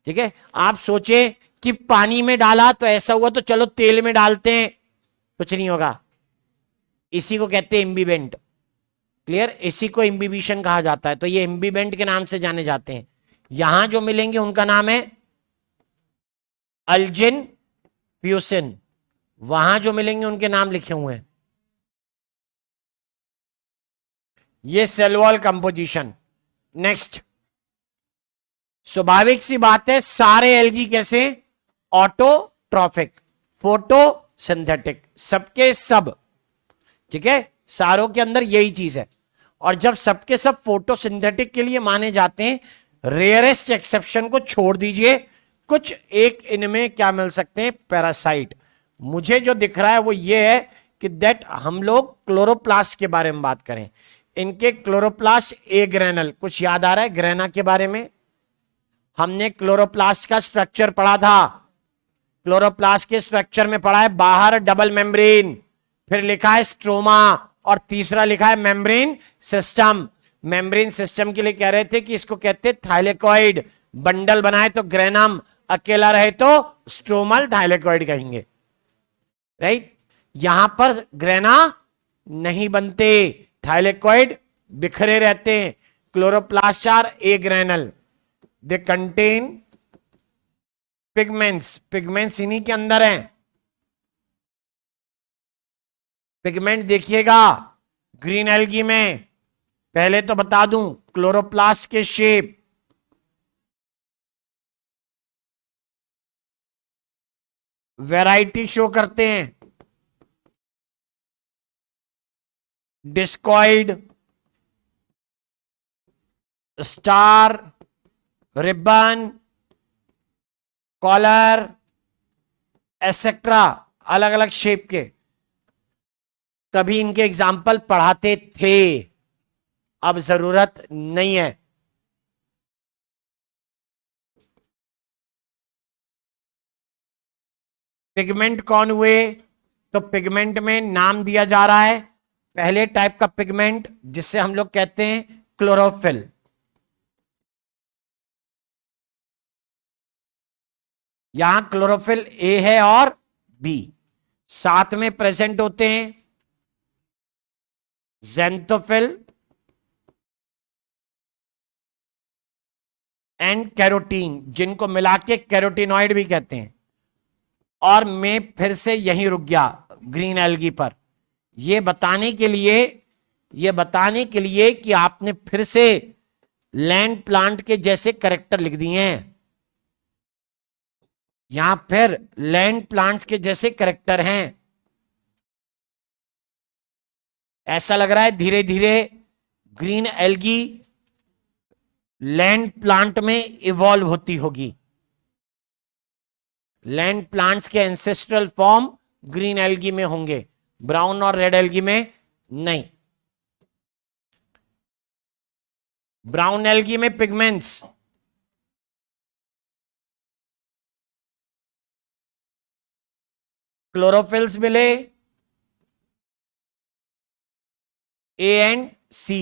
ठीक है, आप सोचे कि पानी में डाला तो ऐसा हुआ, तो चलो तेल में डालते हैं, कुछ नहीं होगा। इसी को कहते हैं इम्बिबेंट। क्लियर? इसी को इम्बिबिशन कहा जाता है। तो ये इम्बिबेंट के नाम से जाने जाते हैं। यहां जो मिलेंगे उनका नाम है अल्जिन फ्यूसिन, वहां जो मिलेंगे उनके नाम लिखे हुए हैं। ये सेल वॉल कंपोजिशन। नेक्स्ट, स्वाभाविक सी बात है, सारे एल्गी कैसे? ऑटोट्रॉफिक, फोटोसिंथेटिक, सबके सब। ठीक है, सारों के अंदर यही चीज है। और जब सबके सब फोटोसिंथेटिक के लिए माने जाते हैं, रेयरेस्ट एक्सेप्शन को छोड़ दीजिए, कुछ एक इनमें क्या मिल सकते हैं? पैरासाइट। मुझे जो दिख रहा है वो ये है कि दैट हम लोग क्लोरोप्लास्ट के बारे में बात करें। इनके क्लोरोप्लास्ट ए ग्रेनल, कुछ याद आ रहा है ग्रेना के बारे में? हमने क्लोरोप्लास्ट का स्ट्रक्चर पढ़ा था। क्लोरोप्लास्ट के स्ट्रक्चर में पढ़ा है बाहर डबल मेम्ब्रेन, फिर लिखा है स्ट्रोमा, और तीसरा लिखा है मेम्ब्रेन सिस्टम। मेम्ब्रेन सिस्टम के लिए कह रहे थे कि इसको कहते हैं थाइलेकॉइड, बंडल बनाए तो ग्रेनम, अकेला रहे तो स्ट्रोमल थाइलेकॉइड कहेंगे, राइट। यहां पर ग्रेना नहीं बनते, थाइलेकॉइड बिखरे रहते हैं। Chloroplast are a granal, they contain pigments, pigments इन्हीं के अंदर हैं। पिगमेंट देखिएगा ग्रीन एल्गी में, पहले तो बता दूं क्लोरोप्लास्ट के शेप, वैरायटी शो करते हैं, discoid, star, ribbon, collar, etcetera, अलग अलग शेप के। कभी इनके एग्जाम्पल पढ़ाते थे, अब जरूरत नहीं है। पिगमेंट कौन हुए? तो पिगमेंट में नाम दिया जा रहा है पहले टाइप का पिगमेंट जिससे हम लोग कहते हैं क्लोरोफिल। यहां क्लोरोफिल ए है और बी, साथ में प्रेजेंट होते हैं ज़ेंथोफिल एंड कैरोटीन, जिनको मिला के कैरोटीनॉइड भी कहते हैं। और मैं फिर से यहीं रुक गया ग्रीन एल्गी पर, यह बताने के लिए कि आपने फिर से लैंड प्लांट के जैसे कैरेक्टर लिख दिए हैं। यहां फिर लैंड प्लांट्स के जैसे कैरेक्टर हैं। ऐसा लग रहा है धीरे धीरे ग्रीन एल्गी लैंड प्लांट में इवॉल्व होती होगी। लैंड प्लांट्स के एंसेस्ट्रल फॉर्म ग्रीन एल्गी में होंगे, ब्राउन और रेड एल्गी में नहीं। ब्राउन एल्गी में पिगमेंट्स, क्लोरोफिल्स मिले a and c,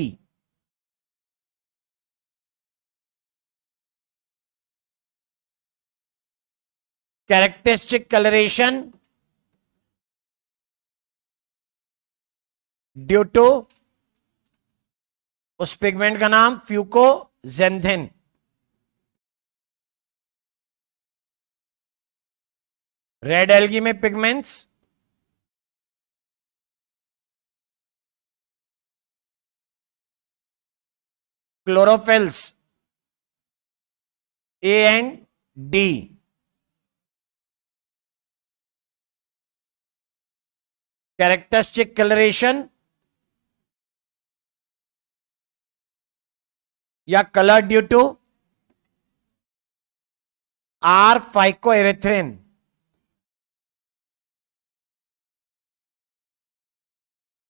characteristic coloration due to, उस पिगमेंट का नाम फ्यूकोजेंथिन। रेड एल्गी में pigments chlorophylls a and d, characteristic coloration या colour due to r phycoerythrin.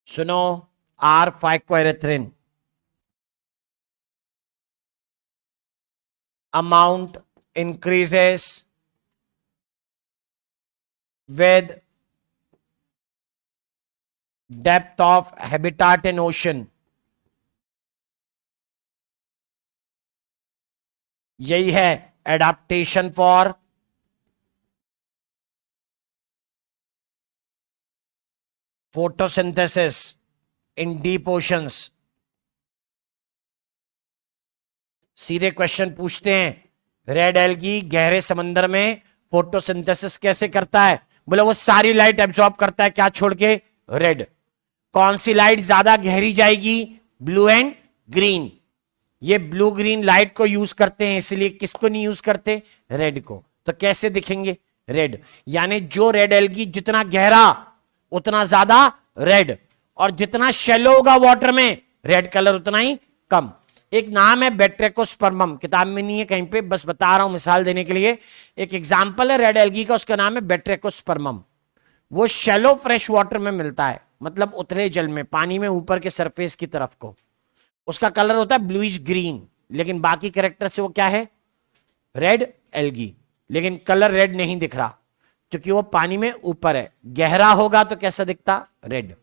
सुनो, r phycoerythrin amount increases with depth of habitat in ocean। यही है adaptation for photosynthesis in deep oceans. सीधे question पूछते हैं, red algae गहरे समंदर में फोटोसिंथेसिस कैसे करता है? बोले वो सारी लाइट एब्जॉर्ब करता है, क्या छोड़ के? रेड। कौन सी लाइट ज्यादा गहरी जाएगी? Blue and green. ये ब्लू ग्रीन लाइट को यूज करते हैं, इसलिए किसको नहीं यूज करते? रेड को। तो कैसे दिखेंगे? रेड। यानी जो रेड एल्गी जितना गहरा उतना ज्यादा रेड, और जितना शैलो होगा वाटर में रेड कलर उतना ही कम। एक नाम है बैट्रेकोस्पर्मम, किताब में नहीं है कहीं पे, बस बता रहा हूं मिसाल देने के लिए। एक एग्जांपल है रेड एल्गी का, उसका नाम है बैट्रेकोस्पर्मम। वो शैलो फ्रेश वाटर में मिलता है, मतलब उतरे जल में, पानी में ऊपर के सरफेस की तरफ को। उसका कलर होता है ब्लूइश ग्रीन, लेकिन बाकी कैरेक्टर से वो क्या है? Red algae. लेकिन कलर रेड नहीं दिख रहा क्योंकि वो पानी में ऊपर है। गहरा होगा तो कैसा दिखता? रेड।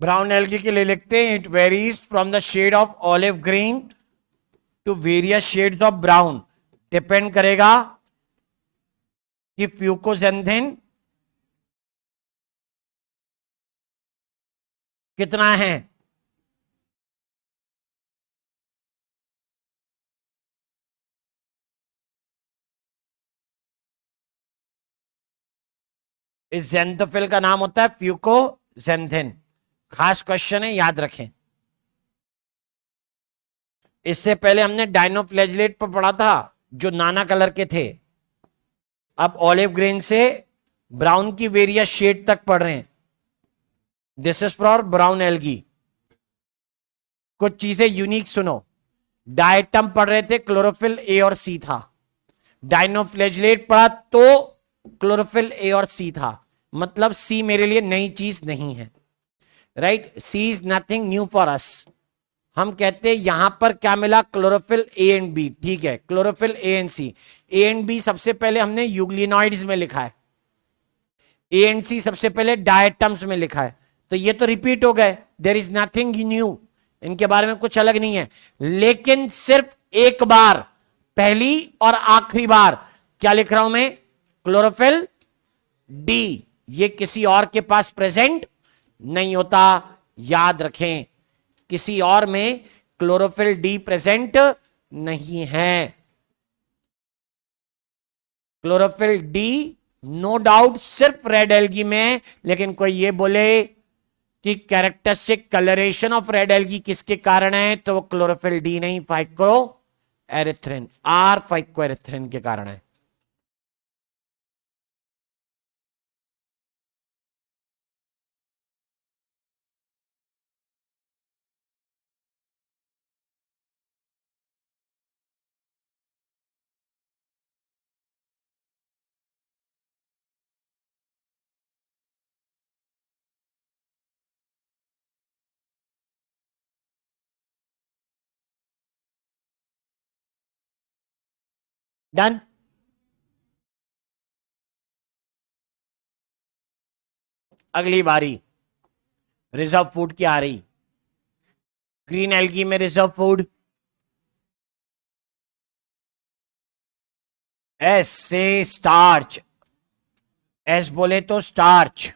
ब्राउन एल्गी के लिए लिखते हैं, it varies from the shade of olive green to various shades of brown. Depend करेगा कि फ्यूकोजेंथिन कितना है। इस जेंथोफिल का नाम होता है फ्यूकोजेंथिन। खास क्वेश्चन है, याद रखें। इससे पहले हमने डाइनोफ्लैजिलेट पर पढ़ा था, जो नाना कलर के थे। अब ऑलिव ग्रीन से ब्राउन की वेरियस शेड तक पढ़ रहे हैं। This is for brown algae. कुछ चीजें यूनिक सुनो। डायटम पढ़ रहे थे, क्लोरोफिल ए और सी था। डाइनोफ्लैजिलेट पढ़ा तो क्लोरोफिल ए और सी था। मतलब सी मेरे लिए नई चीज नहीं है। Right, sea is nothing new for us. हम कहते हैं यहां पर क्या मिला, क्लोरोफिल ए एंड बी। ठीक है, chlorophyll a and c. A and b सबसे पहले हमने यूग्लिनॉइड्स में लिखा है, ए एंड सी सबसे पहले डायटम्स में लिखा है। तो ये तो रिपीट हो गए, देर इज नथिंग न्यू, इनके बारे में कुछ अलग नहीं है। लेकिन सिर्फ एक बार, पहली और आखिरी बार, क्या लिख रहा हूं मैं, क्लोरोफिल डी। ये किसी और के पास प्रेजेंट नहीं होता, याद रखें। किसी और में क्लोरोफिल डी प्रेजेंट नहीं है। क्लोरोफिल डी नो डाउट सिर्फ रेड एल्गी में। लेकिन कोई ये बोले कि characteristic colouration of red algae किसके कारण है, तो वो क्लोरोफिल डी नहीं, फाइक्रो एरिथ्रिन, आर फाइक्रो एरिथ्रिन के कारण है। डन। अगली बारी रिजर्व फूड की आ रही। ग्रीन एल्गी में रिजर्व फूड एस से स्टार्च। एस बोले तो स्टार्च।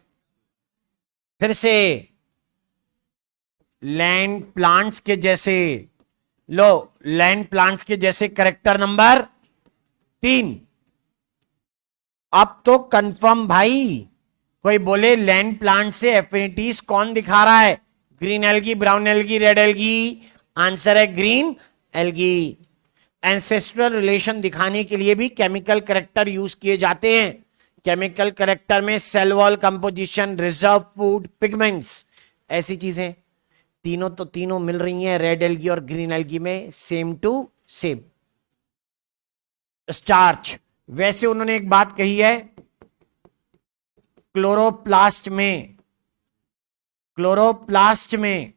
फिर से लैंड प्लांट्स के जैसे, लो, लैंड प्लांट्स के जैसे करेक्टर नंबर 3। अब तो कंफर्म भाई। कोई बोले लैंड प्लांट से एफिनिटीज कौन दिखा रहा है, green algae, brown algae, red algae. Answer है ग्रीन एल्गी। एंसेस्ट्रल रिलेशन दिखाने के लिए भी केमिकल करेक्टर यूज किए जाते हैं। केमिकल करेक्टर में cell wall composition, reserve food, pigments, ऐसी चीजें। तीनों तो तीनों मिल रही हैं रेड एल्गी और ग्रीन एल्गी में, सेम टू सेम। स्टार्च, वैसे उन्होंने एक बात कही है, क्लोरोप्लास्ट में, क्लोरोप्लास्ट में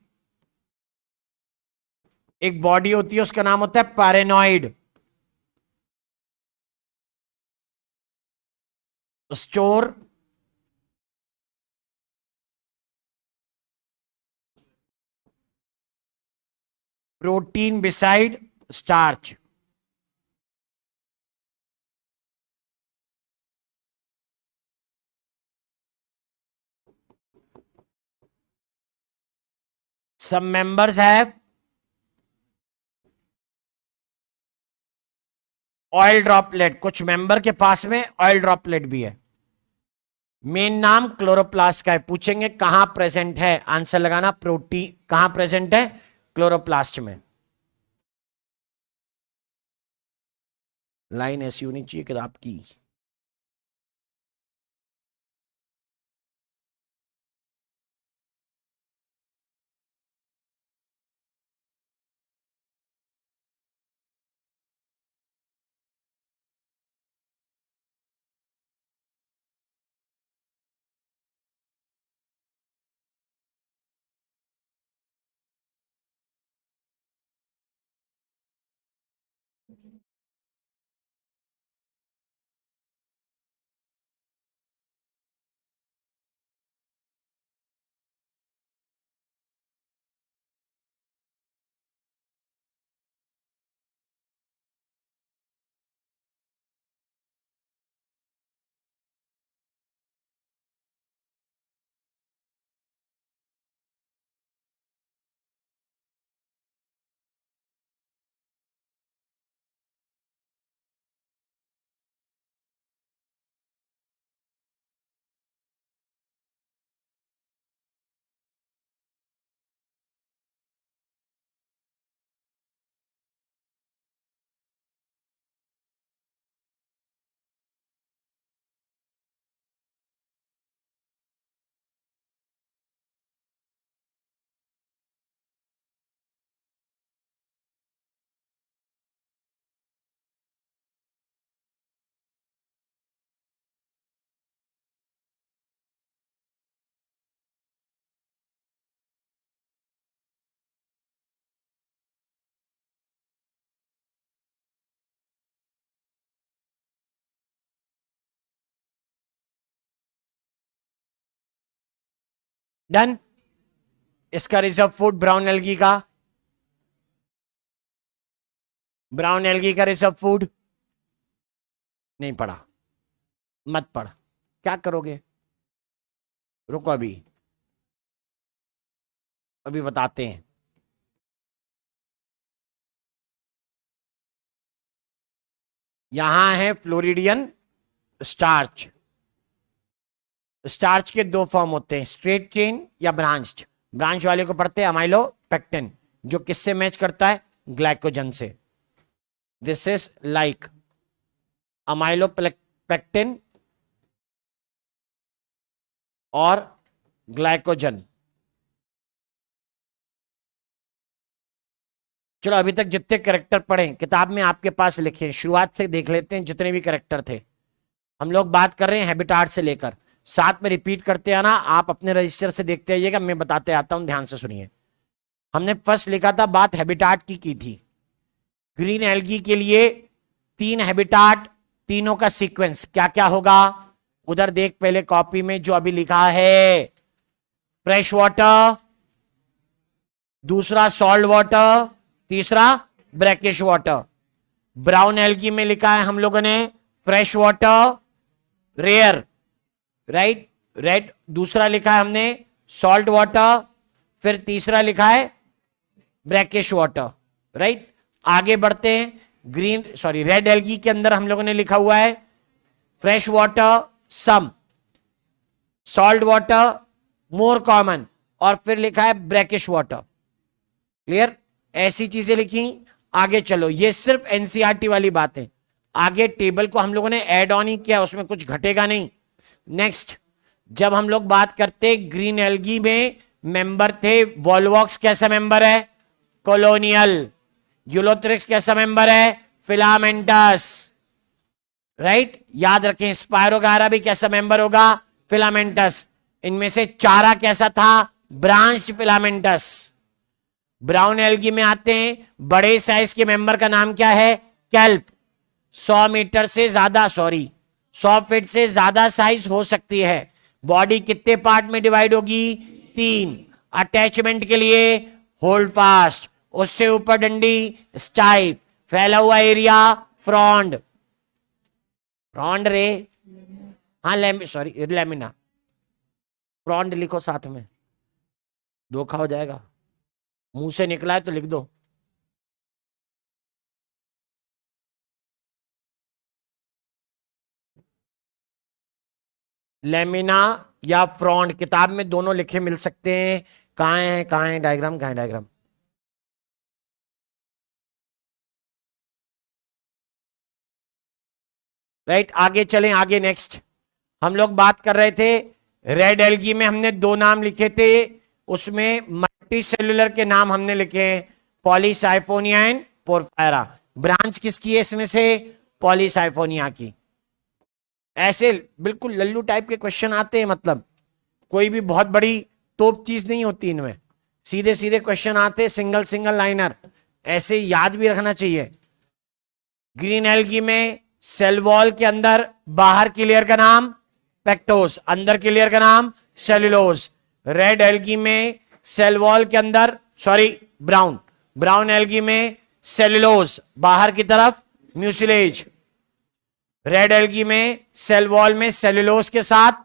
एक बॉडी होती है, उसका नाम होता है pyrenoid. Store protein beside starch. some members have oil droplet, कुछ मेंबर के पास में ऑयल ड्रॉपलेट भी है। मेन नाम क्लोरोप्लास्ट का है। पूछेंगे कहां प्रेजेंट है, आंसर लगाना, प्रोटीन कहां प्रेजेंट है, क्लोरोप्लास्ट में। लाइन ऐसी होनी चाहिए किताब की। डन। इसका रिजर्व फूड ब्राउन एल्गी का, ब्राउन एल्गी का रिजर्व फूड नहीं पढ़ा, मत पढ़। क्या करोगे, रुको अभी, अभी बताते हैं। यहां है फ्लोरिडियन स्टार्च। स्टार्च के दो फॉर्म होते हैं, स्ट्रेट चेन या ब्रांच्ड। ब्रांच वाले को पढ़ते हैं अमाइलो पेक्टिन, जो किससे मैच करता है, ग्लाइकोजन से। दिस इज लाइक अमाइलो पेक्टिन और ग्लाइकोजन। चलो अभी तक जितने करेक्टर पढ़े किताब में आपके पास लिखे, शुरुआत से देख लेते हैं जितने भी करेक्टर थे। हम लोग बात कर रहे हैं हैबिटाट से लेकर, साथ में रिपीट करते आना, आप अपने रजिस्टर से देखते आइएगा, मैं बताते आता हूं, ध्यान से सुनिए। हमने फर्स्ट लिखा था, बात हैबिटाट की थी। ग्रीन एल्गी के लिए 3 हैबिटाट, तीनों का सीक्वेंस क्या क्या होगा, उधर देख पहले कॉपी में जो अभी लिखा है। फ्रेश वाटर, दूसरा सॉल्ट वाटर, तीसरा ब्रैकिश वाटर। ब्राउन एल्गी में लिखा है हम लोगों ने fresh water, rare, right, red. दूसरा लिखा है हमने सॉल्ट वाटर, फिर तीसरा लिखा है ब्रैकिश वाटर, राइट। आगे बढ़ते हैं, ग्रीन सॉरी रेड एल्गी के अंदर हम लोगों ने लिखा हुआ है fresh water some, salt water more common, और फिर लिखा है ब्रैकिश वाटर। क्लियर, ऐसी चीजें लिखी। आगे चलो, ये सिर्फ एनसीईआरटी वाली बात है, आगे टेबल को हम लोगों ने ऐड ऑन ही किया, उसमें कुछ घटेगा नहीं। नेक्स्ट, जब हम लोग बात करते ग्रीन एल्गी में मेंबर थे, वॉलवॉक्स कैसा मेंबर है, कॉलोनियल। यूलोथ्रिक्स कैसा मेंबर है, फिलामेंटस, राइट। याद रखें, स्पायरोगारा भी कैसा मेंबर होगा, फिलामेंटस। इनमें से चारा कैसा था, ब्रांच फिलामेंटस। ब्राउन एल्गी में आते हैं, बड़े साइज के मेंबर का नाम क्या है, कैल्प। 100 मीटर से ज्यादा, सॉरी 100 फीट से ज्यादा साइज हो सकती है। बॉडी कितने पार्ट में डिवाइड होगी, 3। अटैचमेंट के लिए होल्ड फास्ट, उससे ऊपर डंडी स्टाइप, फैला हुआ एरिया फ्रॉन्ड, फ्रॉन्ड रे, हाँ सॉरी लेमिना, फ्रॉन्ड लिखो साथ में, धोखा हो जाएगा, मुंह से निकला है तो लिख दो। लेमिना या फ्रॉन्ड, किताब में दोनों लिखे मिल सकते हैं। कहाँ है डायग्राम, कहाँ है डायग्राम, राइट। आगे चलें, आगे नेक्स्ट हम लोग बात कर रहे थे रेड एल्गी में, हमने 2 नाम लिखे थे, उसमें मल्टी सेल्यूलर के नाम हमने लिखे हैं, पॉलीसाइफोनिया एंड पोरफायरा। ब्रांच किसकी है इसमें से, पॉलीसाइफोनिया की। ऐसे बिल्कुल लल्लू टाइप के क्वेश्चन आते हैं, मतलब कोई भी बहुत बड़ी तोप चीज नहीं होती इनमें, सीधे सीधे क्वेश्चन आते, सिंगल सिंगल लाइनर, ऐसे याद भी रखना चाहिए। ग्रीन एल्गी में सेल वॉल के अंदर बाहर की लेयर का नाम पेक्टोस, अंदर की लेयर का नाम सेलुलोज। रेड एल्गी में सेल वॉल के अंदर, सॉरी ब्राउन, ब्राउन एल्गी में सेलुलोज, बाहर की तरफ म्यूसिलेज। रेड एल्गी में सेल वॉल में सेलुलोज के साथ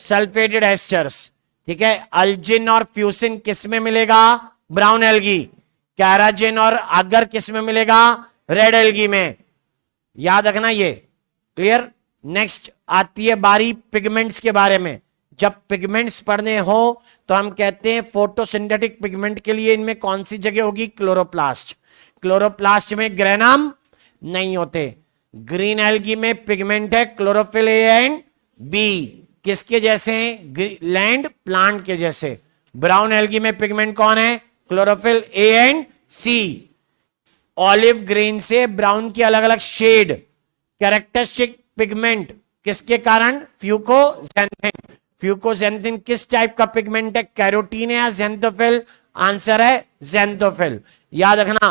सल्फेटेड एस्टर्स, ठीक है। अल्जिन और फ्यूसिन किस में मिलेगा, ब्राउन एल्गी। कैराजिन और अगर किस में मिलेगा, रेड एल्गी में। याद रखना ये, क्लियर। नेक्स्ट आती है बारी पिगमेंट्स के बारे में। जब पिगमेंट्स पढ़ने हो तो हम कहते हैं फोटोसिंथेटिक पिगमेंट के लिए इनमें कौन सी जगह होगी, क्लोरोप्लास्ट। क्लोरोप्लास्ट में ग्रेनम नहीं होते। ग्रीन एल्गी में पिगमेंट है क्लोरोफिल ए एंड बी, किसके जैसे हैं, लैंड प्लांट के जैसे। ब्राउन एल्गी में पिगमेंट कौन है, chlorophyll a and c. Olive green से ब्राउन की अलग अलग शेड, कैरेक्टरिस्टिक पिगमेंट किसके कारण, फ्यूकोजेंथिन। फ्यूकोजेंथिन किस टाइप का पिगमेंट है, कैरोटीन है या जेंथोफिल, आंसर है जेंथोफिल। याद रखना,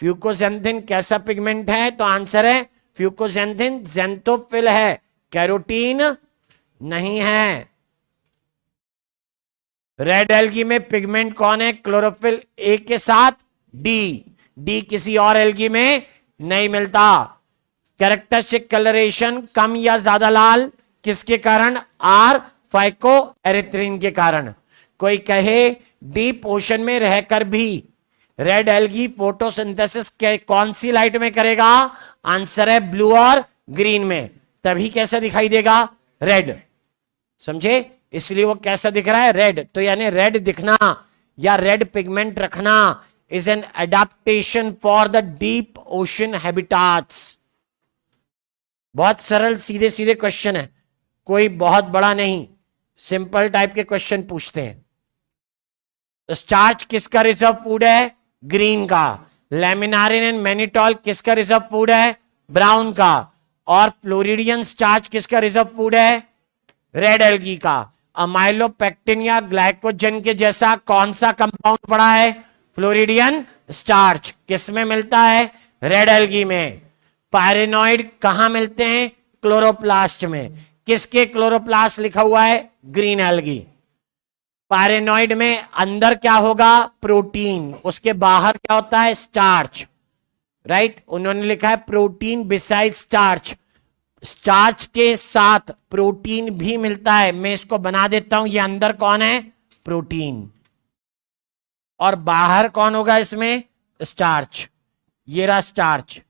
फ्यूकोजेंथिन कैसा पिगमेंट है, तो आंसर है फ्यूकोजेंथिन जेंथोफिल है, कैरोटीन नहीं है। रेड एल्गी में पिगमेंट कौन है? क्लोरोफिल ए के साथ डी। डी किसी और एल्गी में नहीं मिलता। कैरेक्टरिस्टिक कलरेशन कम या ज्यादा लाल किसके कारण? आर फाइको एरिथ्रिन के कारण। कोई कहे डीप ओशन में रहकर भी रेड एल्गी फोटोसिंथेसिस कौन सी लाइट में करेगा? आंसर है ब्लू और ग्रीन में। तभी कैसा दिखाई देगा? रेड। समझे? इसलिए वो कैसा दिख रहा है? रेड। तो यानी रेड दिखना या रेड पिगमेंट रखना is an adaptation for the deep ocean habitats. बहुत सरल सीधे सीधे क्वेश्चन है, कोई बहुत बड़ा नहीं, सिंपल टाइप के क्वेश्चन पूछते हैं। स्टार्च किसका रिजर्व फूड है? ग्रीन का। लेमिनारिन एंड मैनिटॉल किसका रिजर्व फूड है? ब्राउन का। और फ्लोरिडियन स्टार्च किसका रिजर्व फूड है? रेड एल्गी का। अमाइलोपेक्टिन या ग्लाइकोजन के जैसा कौन सा कंपाउंड पड़ा है? Floridean starch. किस में मिलता है? रेड एल्गी में। पायरेनॉइड कहां मिलते हैं? क्लोरोप्लास्ट में। किसके क्लोरोप्लास्ट लिखा हुआ है? Green algae. पायरेनॉइड में अंदर क्या होगा? प्रोटीन। उसके बाहर क्या होता है? स्टार्च। राइट, उन्होंने लिखा है प्रोटीन बिसाइड स्टार्च। स्टार्च के साथ प्रोटीन भी मिलता है। मैं इसको बना देता हूं, ये अंदर कौन है? प्रोटीन। और बाहर कौन होगा इसमें? स्टार्च। ये रहा स्टार्च।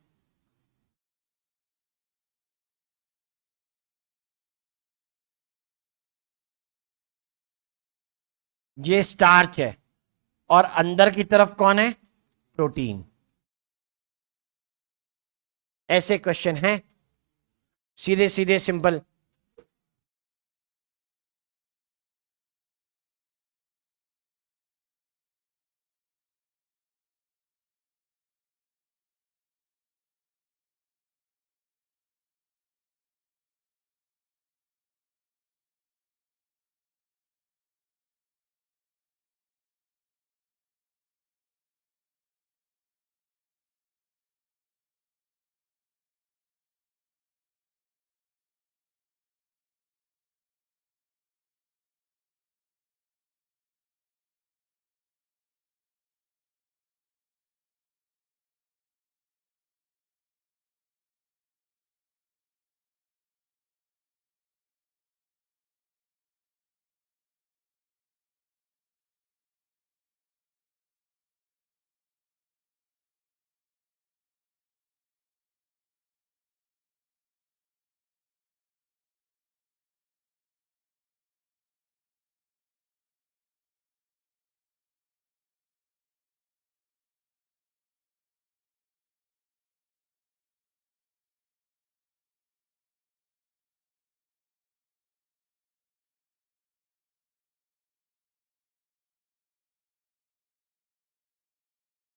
ये स्टार्च है और अंदर की तरफ कौन है? प्रोटीन। ऐसे क्वेश्चन हैं, सीधे सीधे सिंपल।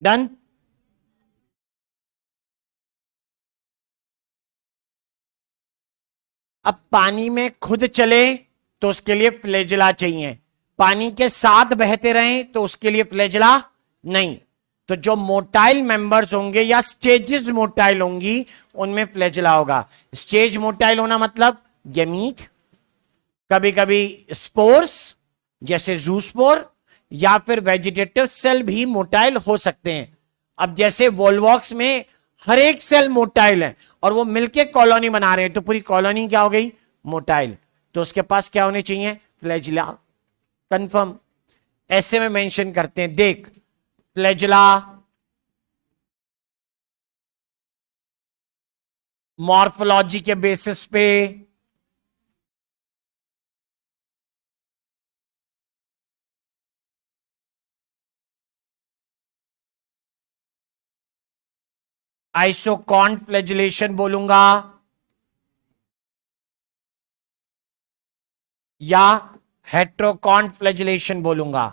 डन। अब पानी में खुद चले तो उसके लिए फ्लेजिला चाहिए, पानी के साथ बहते रहें तो उसके लिए फ्लेजिला नहीं। तो जो मोटाइल मेंबर्स होंगे या स्टेजेस मोटाइल होंगी उनमें फ्लेजिला होगा। स्टेज मोटाइल होना मतलब गैमीट, कभी कभी स्पोर्स जैसे जूस्पोर, या फिर वेजिटेटिव सेल भी मोटाइल हो सकते हैं। अब जैसे वोल्वॉक्स में हर एक सेल मोटाइल है और वो मिलके कॉलोनी बना रहे हैं, तो पूरी कॉलोनी क्या हो गई? मोटाइल। तो उसके पास क्या होने चाहिए? फ्लैजिला। कंफर्म। ऐसे में मेंशन करते हैं, देख फ्लैजिला मॉर्फोलॉजी के बेसिस पे आइसोकॉन फ्लैजिलेशन बोलूंगा या हेट्रोकॉन फ्लैजिलेशन बोलूंगा।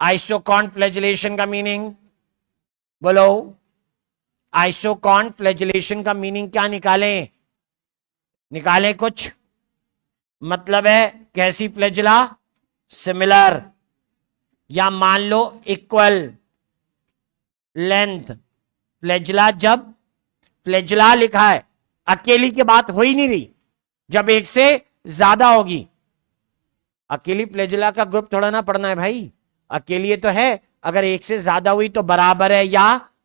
आइसोकॉन फ्लैजिलेशन का मीनिंग बोलो। आइसोकॉन फ्लैजिलेशन का मीनिंग क्या निकालें? निकालें कुछ। मतलब है कैसी फ्लैजिला? सिमिलर या मान लो इक्वल लेंथ। फ्लैजिला, जब फ्लैजिला लिखा है अकेली की बात हो ही नहीं रही, जब एक से ज्यादा होगी। अकेली फ्लैजिला का ग्रुप थोड़ा ना पढ़ना है भाई, अकेली तो है, अगर एक से ज्यादा हुई तो बराबर है या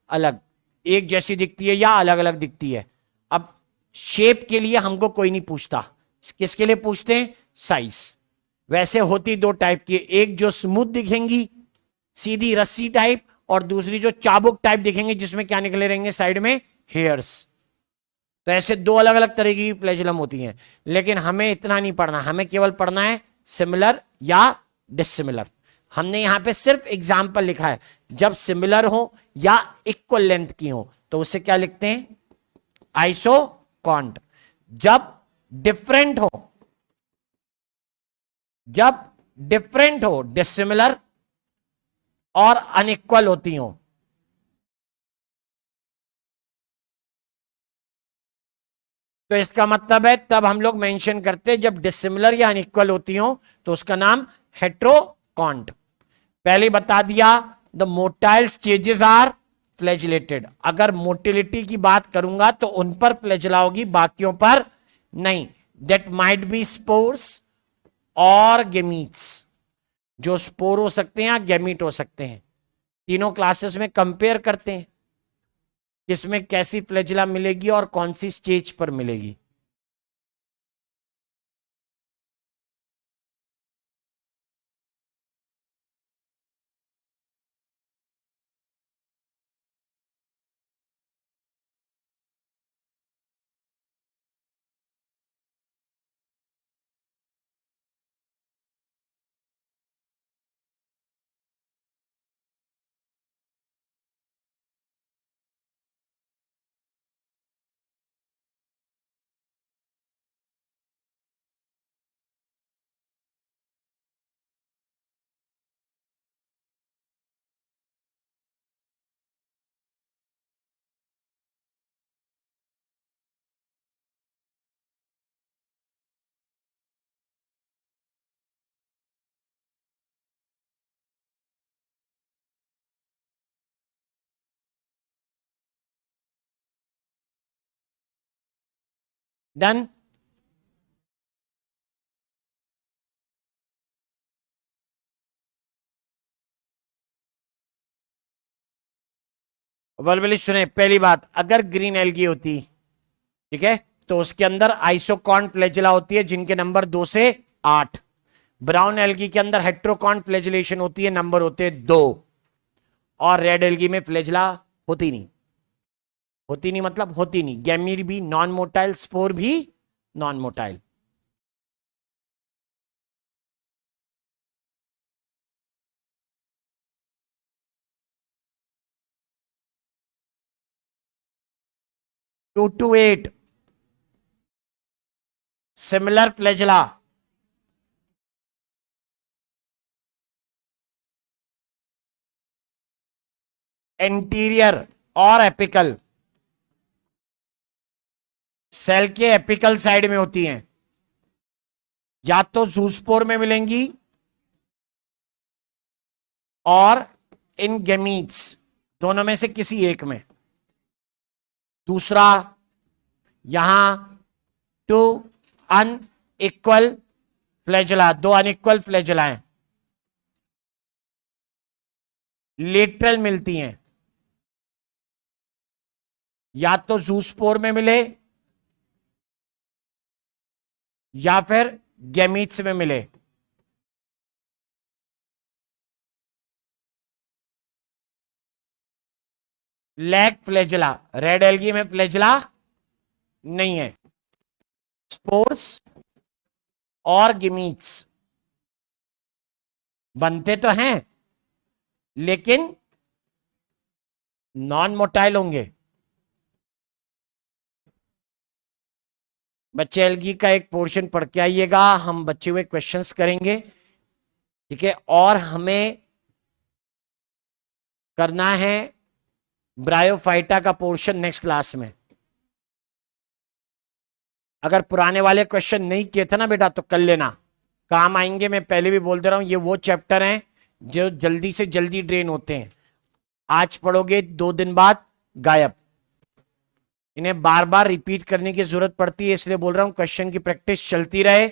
अलग, एक जैसी दिखती है या अलग अलग दिखती है। अब शेप के लिए हमको कोई नहीं पूछता, किसके लिए पूछते हैं, साइज। वैसे होती दो टाइप की, एक जो स्मूथ दिखेंगी सीधी रस्सी टाइप, और दूसरी जो चाबुक टाइप दिखेंगे जिसमें क्या निकले रहेंगे साइड में, हेयर्स। तो ऐसे दो अलग अलग तरह की फ्लैजिलम होती हैं, लेकिन हमें इतना नहीं पढ़ना, हमें केवल पढ़ना है सिमिलर या डिसिमिलर। हमने यहां पे सिर्फ एग्जाम्पल लिखा है, जब सिमिलर हो या इक्वल लेंथ की हो तो उसे क्या लिखते हैं, आइसोकॉन्ट। जब डिफरेंट हो, जब डिफरेंट हो, डिसिमिलर, और अनइक्वल होती हो, तो इसका मतलब है तब हम लोग मेंशन करते हैं, जब डिसिमिलर या अनइक्वल होती हो तो उसका नाम हेट्रोकॉन्ट। पहले बता दिया, the motile stages are flagellated. अगर मोटिलिटी की बात करूंगा तो उन पर फ्लैजिला होगी, बाकियों पर नहीं। दैट माइट बी स्पोर्स और गेमीट्स, जो स्पोर हो सकते हैं या गेमीट हो सकते हैं। तीनों क्लासेस में कंपेयर करते हैं किसमें कैसी फ्लैजिला मिलेगी और कौन सी स्टेज पर मिलेगी। डन। बलबली सुने, पहली बात, अगर ग्रीन एल्गी होती, ठीक है, तो उसके अंदर आइसोकॉन फ्लैजिला होती है जिनके नंबर 2 से 8। ब्राउन एल्गी के अंदर हेट्रोकॉन फ्लैजिलेशन होती है, नंबर होते हैं 2। और रेड एल्गी में फ्लैजिला होती नहीं, होती नहीं मतलब होती नहीं, गैमीट भी नॉन मोटाइल, स्पोर भी non motile. Two to 8 similar flagella, anterior और एपिकल, सेल के एपिकल साइड में होती हैं, या तो जूस्पोर में मिलेंगी और इन गेमीट्स, दोनों में से किसी एक में। दूसरा, यहां टू अनइक्वल फ्लैजिला, दो अनइक्वल फ्लैजिला हैं, लेटरल मिलती हैं, या तो जूस्पोर में मिले या फिर गैमीट्स में मिले। लैक फ्लैजिला, रेड एल्गी में फ्लैजिला नहीं है, स्पोर्स और गिमीट्स बनते तो हैं लेकिन नॉन मोटाइल होंगे। बच्चे एल्गी का एक पोर्शन पढ़ के आइएगा, हम बच्चे हुए क्वेश्चंस करेंगे, ठीक है। और हमें करना है ब्रायोफाइटा का पोर्शन नेक्स्ट क्लास में। अगर पुराने वाले क्वेश्चन नहीं किए थे ना बेटा तो कर लेना, काम आएंगे। मैं पहले भी बोल दे रहा हूं, ये वो चैप्टर हैं जो जल्दी से जल्दी ड्रेन होते हैं। आज पढ़ोगे 2 दिन बाद गायब, इन्हें बार बार रिपीट करने की जरूरत पड़ती है, इसलिए बोल रहा हूं क्वेश्चन की प्रैक्टिस चलती रहे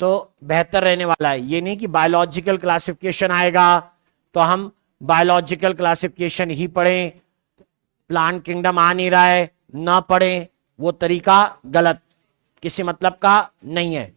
तो बेहतर रहने वाला है। ये नहीं कि बायोलॉजिकल क्लासिफिकेशन आएगा तो हम बायोलॉजिकल क्लासिफिकेशन ही पढ़ें, प्लांट किंगडम आ नहीं रहा है ना पढ़ें, वो तरीका गलत, किसी मतलब का नहीं है।